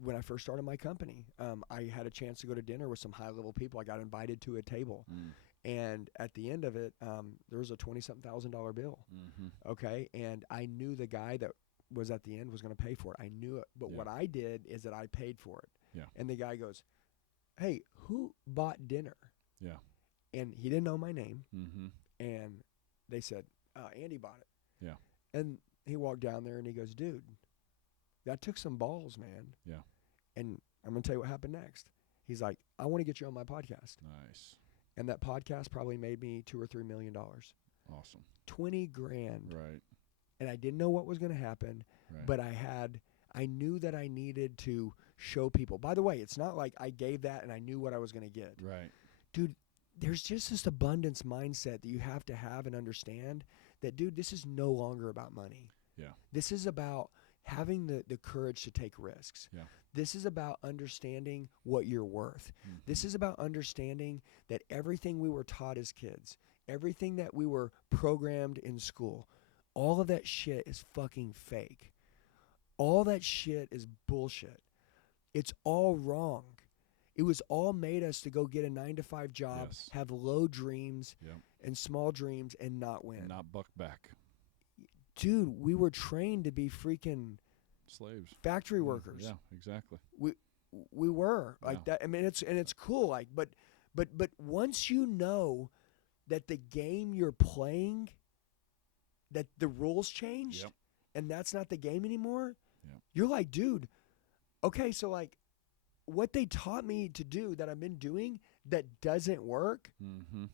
when I first started my company, I had a chance to go to dinner with some high level people. I got invited to a table, and at the end of it, there was a $20,000 bill. Mm-hmm. Okay, and I knew the guy that was at the end was going to pay for it. I knew it, but what I did is that I paid for it. Yeah. And the guy goes, "Hey, who bought dinner?" Yeah. And he didn't know my name. Mm-hmm. And they said, Andy bought it. Yeah. And he walked down there and he goes, "Dude, that took some balls, man." Yeah. And I'm going to tell you what happened next. He's like, "I want to get you on my podcast." Nice. And that podcast probably made me $2 or $3 million. Awesome. $20,000. Right. And I didn't know what was going to happen, Right. but I knew that I needed to show people. By the way, it's not like I gave that and I knew what I was going to get. Right. Dude, there's just this abundance mindset that you have to have and understand that, dude, this is no longer about money. Yeah. This is about having the courage to take risks. Yeah. This is about understanding what you're worth. Mm-hmm. This is about understanding that everything we were taught as kids, everything that we were programmed in school, all of that shit is fucking fake. All that shit is bullshit. It's all wrong. It was all made us to go get a 9-to-5 job, Yes. have low dreams Yep. and small dreams and not win. Not buck back. Dude, we were trained to be freaking Slaves. factory workers. Yeah, exactly. We were like Yeah. that. I mean, it's cool. Like, but once you know that the game you're playing, that the rules changed, Yep. and that's not the game anymore. Yep. You're like, dude, okay, so like, what they taught me to do that I've been doing that doesn't work. Mm-hmm.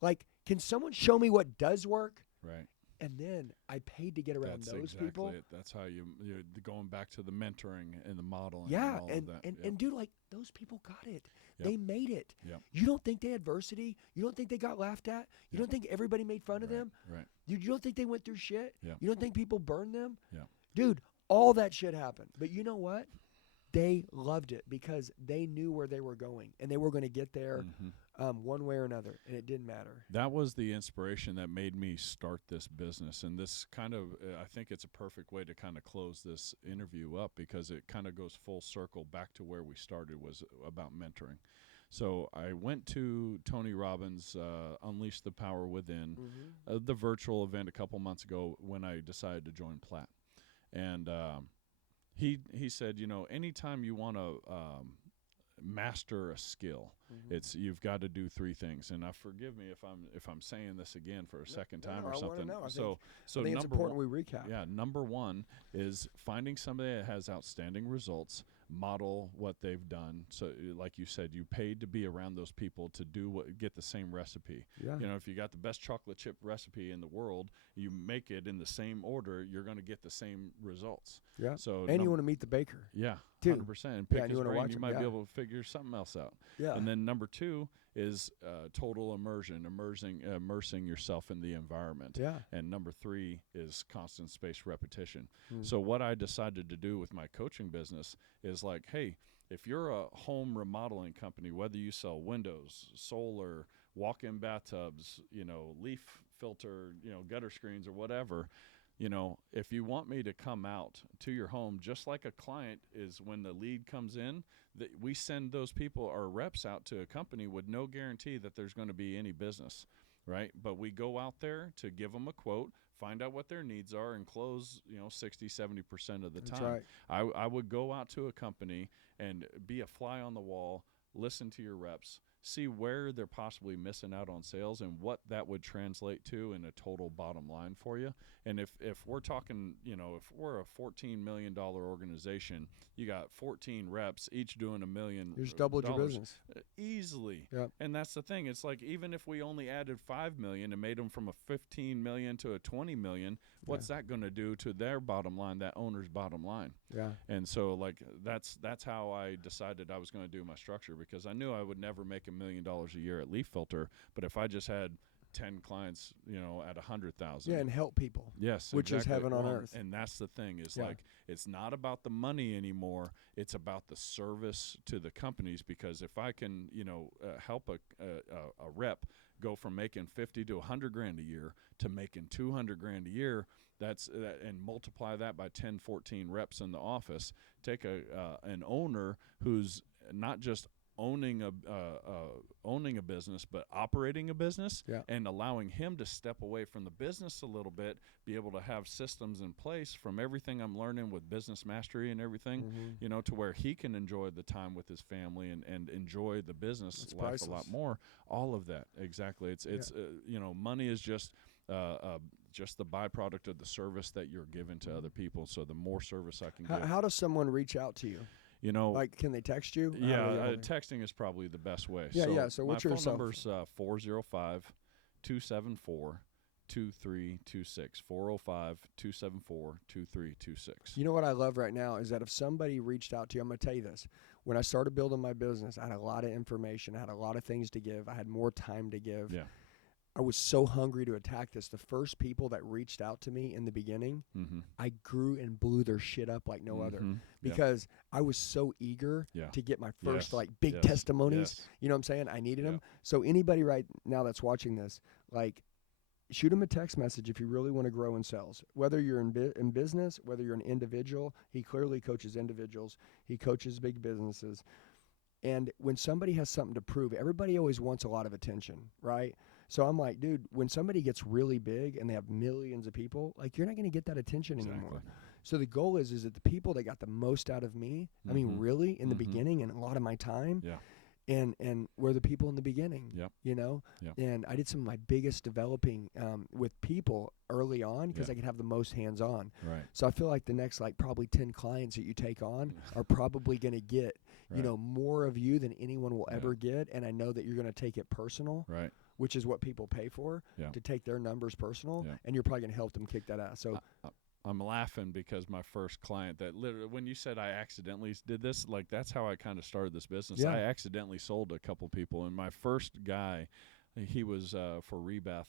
Like, can someone show me what does work? Right. And then I paid to get around That's those exactly people. it. That's how you're going back to the mentoring and the modeling. Yeah, and all of that. and dude, like those people got it. Yep. They made it. Yep. You don't think they had adversity? You don't think they got laughed at? You Yep. don't think everybody made fun of Right, them? right. You don't think they went through shit? Yep. You don't think people burned them? Yep. Dude, all that shit happened. But you know what? They loved it because they knew where they were going, and they were going to get there one way or another, and it didn't matter. That was the inspiration that made me start this business, and this kind of I think it's a perfect way to kind of close this interview up, because it kind of goes full circle back to where we started, was about mentoring. So I went to Tony Robbins' Unleash the Power Within, the virtual event a couple months ago, when I decided to join Platt. And he said, you know, anytime you want to master a skill, it's you've got to do three things. And forgive me if I'm saying this again for a second time or something. I So think it's important we recap. Yeah, number one is finding somebody that has outstanding results, model what they've done. So like you said, you paid to be around those people to get the same recipe. Yeah. You know, if you got the best chocolate chip recipe in the world, you make it in the same order, you're going to get the same results. Yeah. So and you want to meet the baker. Yeah, too. 100%. And pick and his you wanna brain, watch you him, might be yeah. able to figure something else out. Yeah. And then number two is total immersing yourself in the environment. Yeah. And number three is constant spaced repetition. So what I decided to do with my coaching business is like, hey, if you're a home remodeling company, whether you sell windows, solar, walk-in bathtubs, you know, leaf filter, you know, gutter screens or whatever, you know, if you want me to come out to your home, just like a client is when the lead comes in, that we send those people, our reps, out to a company with no guarantee that there's going to be any business, right? But we go out there to give them a quote, find out what their needs are, and close, you know, 60-70% of the That's time. right. I would go out to a company and be a fly on the wall, listen to your reps, see where they're possibly missing out on sales and what that would translate to in a total bottom line for you. And if we're talking, you know, if we're a $14 million organization, you got 14 reps, each doing $1 million. You just doubled your business. Easily. Yep. And that's the thing. It's like, even if we only added 5 million and made them from a 15 million to a 20 million, what's that going to do to their bottom line, that owner's bottom line? Yeah. And so, like, that's how I decided I was going to do my structure, because I knew I would never make $1 million a year at Leaf Filter, but if I just had 10 clients, you know, at 100,000. Yeah, and help people. Yes, which exactly. is heaven on earth. And that's the thing, is Yeah. like, it's not about the money anymore. It's about the service to the companies, because if I can, you know, help a rep go from making 50 to 100 grand a year to making 200 grand a year, and multiply that by 10, 14 reps in the office. Take an owner who's not just owning a business, but operating a business, and allowing him to step away from the business a little bit, be able to have systems in place from everything I'm learning with business mastery and everything, you know, to where he can enjoy the time with his family and enjoy the business life priceless. a lot more. All of that. Exactly. It's you know, money is just the byproduct of the service that you're giving to other people. So the more service I can give. How does someone reach out to you? You know, like, can they text you? Yeah, texting is probably the best way. Yeah, So what's your phone number's 405-274-2326. 405-274-2326. You know what I love right now is that if somebody reached out to you, I'm going to tell you this. When I started building my business, I had a lot of information. I had a lot of things to give. I had more time to give. Yeah. I was so hungry to attack this. The first people that reached out to me in the beginning, I grew and blew their shit up like no other, because I was so eager to get my first big testimonies. You know what I'm saying? I needed them. So anybody right now that's watching this, like, shoot them a text message if you really want to grow in sales. Whether you're in business, whether you're an individual, he clearly coaches individuals. He coaches big businesses. And when somebody has something to prove, everybody always wants a lot of attention, right? So I'm like, dude, when somebody gets really big and they have millions of people, like, you're not going to get that attention anymore. So the goal is that the people that got the most out of me, I mean, really, in the beginning and a lot of my time, and were the people in the beginning, you know? And I did some of my biggest developing with people early on because I could have the most hands-on. Right. So I feel like the next, like, probably 10 clients that you take on are probably going to get, you know, more of you than anyone will ever get. And I know that you're going to take it personal. Right. which is what people pay for, Yeah. to take their numbers personal, Yeah. and you're probably going to help them kick that ass. So I'm laughing because my first client that literally, when you said I accidentally did this, like that's how I kind of started this business. Yeah. I accidentally sold a couple people, and my first guy, he was for Rebeth.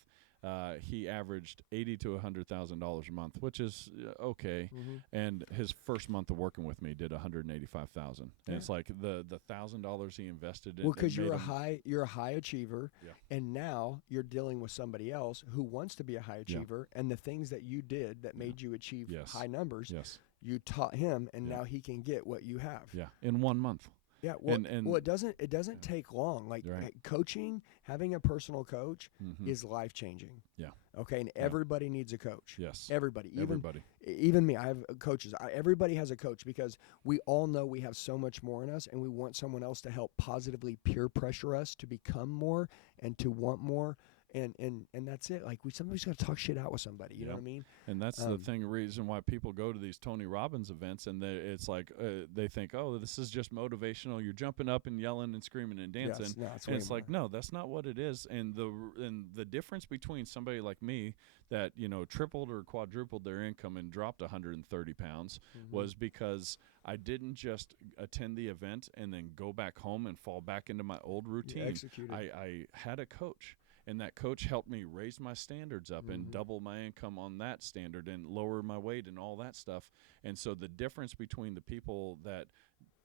He averaged $80,000 to $100,000 a month, which is okay. And his first month of working with me did $185,000. And Yeah. it's like the $1,000 he invested in. well, because it you're made you're a high achiever, Yeah. and now you're dealing with somebody else who wants to be a high achiever, and the things that you did that made you achieve Yes. high numbers, Yes. you taught him, and Yeah. now he can get what you have. Yeah. In 1 month. Yeah, well, And- well, it doesn't take long. Like Right. coaching, having a personal coach Mhm. is life changing. Yeah. Okay, and everybody needs a coach. Yes. Everybody, Everybody. even me. I have coaches. Everybody has a coach because we all know we have so much more in us, and we want someone else to help positively peer pressure us to become more and to want more. And that's it. Like somebody's got to talk shit out with somebody. You know Yep. what I mean? And that's the reason why people go to these Tony Robbins events, and it's like they think, oh, this is just motivational. You're jumping up and yelling and screaming and dancing. Yes, no, it's and way it's like, more. no, that's not what it is. And the difference between somebody like me that tripled or quadrupled their income and dropped 130 pounds was because I didn't just attend the event and then go back home and fall back into my old routine. executed. I had a coach. And that coach helped me raise my standards up and double my income on that standard and lower my weight and all that stuff. And so the difference between the people that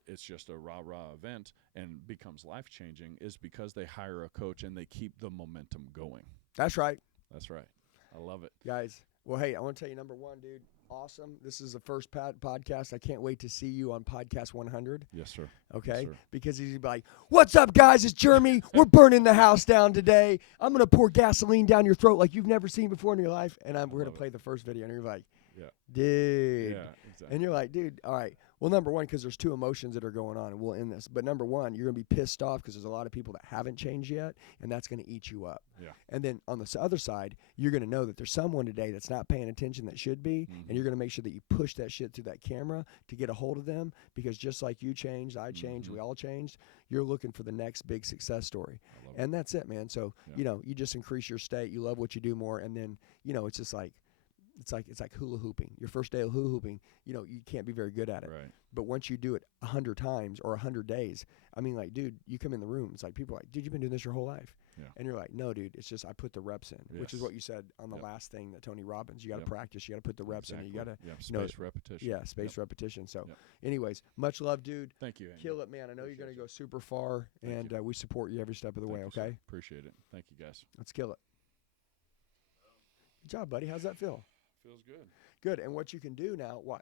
it's just a rah-rah event and becomes life-changing is because they hire a coach and they keep the momentum going. That's right, That's right. I love it. guys. Well, hey, I want to tell you, number one, dude, awesome. This is the first podcast. I can't wait to see you on podcast 100. Yes, sir. Okay, sir. because he's gonna be like, "What's up, guys? It's Jeremy. We're burning the house down today. I'm gonna pour gasoline down your throat like you've never seen before in your life." And we're gonna love it. play the first video, and you're like, Yeah. "Dude," Yeah, exactly. and you're like, "Dude, all right." Well, number one, because there's two emotions that are going on, and we'll end this. But number one, you're gonna be pissed off because there's a lot of people that haven't changed yet, and that's gonna eat you up. Yeah. And then on the other side, you're gonna know that there's someone today that's not paying attention that should be, and you're gonna make sure that you push that shit through that camera to get a hold of them, because just like you changed, I changed, we all changed. You're looking for the next big success story, I love and that's it, man. So Yeah. you just increase your state. You love what you do more, and then it's just like. It's like hula hooping. Your first day of hula hooping, you can't be very good at it. Right. But once you do it 100 times or 100 days, I mean, like, dude, you come in the room. It's like people are like, dude, you've been doing this your whole life. Yeah. And you're like, no, dude, it's just I put the reps in, which is Yes. what you said on the Yep. last thing that Tony Robbins. You got to Yep. practice. You got to put the reps in. You got to, space repetition. yeah, space Yep. repetition. So, Yep. anyways, much love, dude. Thank you, Andy. Kill it, man. I know you're going to Appreciate go super far, Thank and we support you every step of the way, Thank you, sir. okay? Appreciate it. Thank you, guys. Let's kill it. Good job, buddy. How's that feel? Feels good. Good. And what you can do now, what?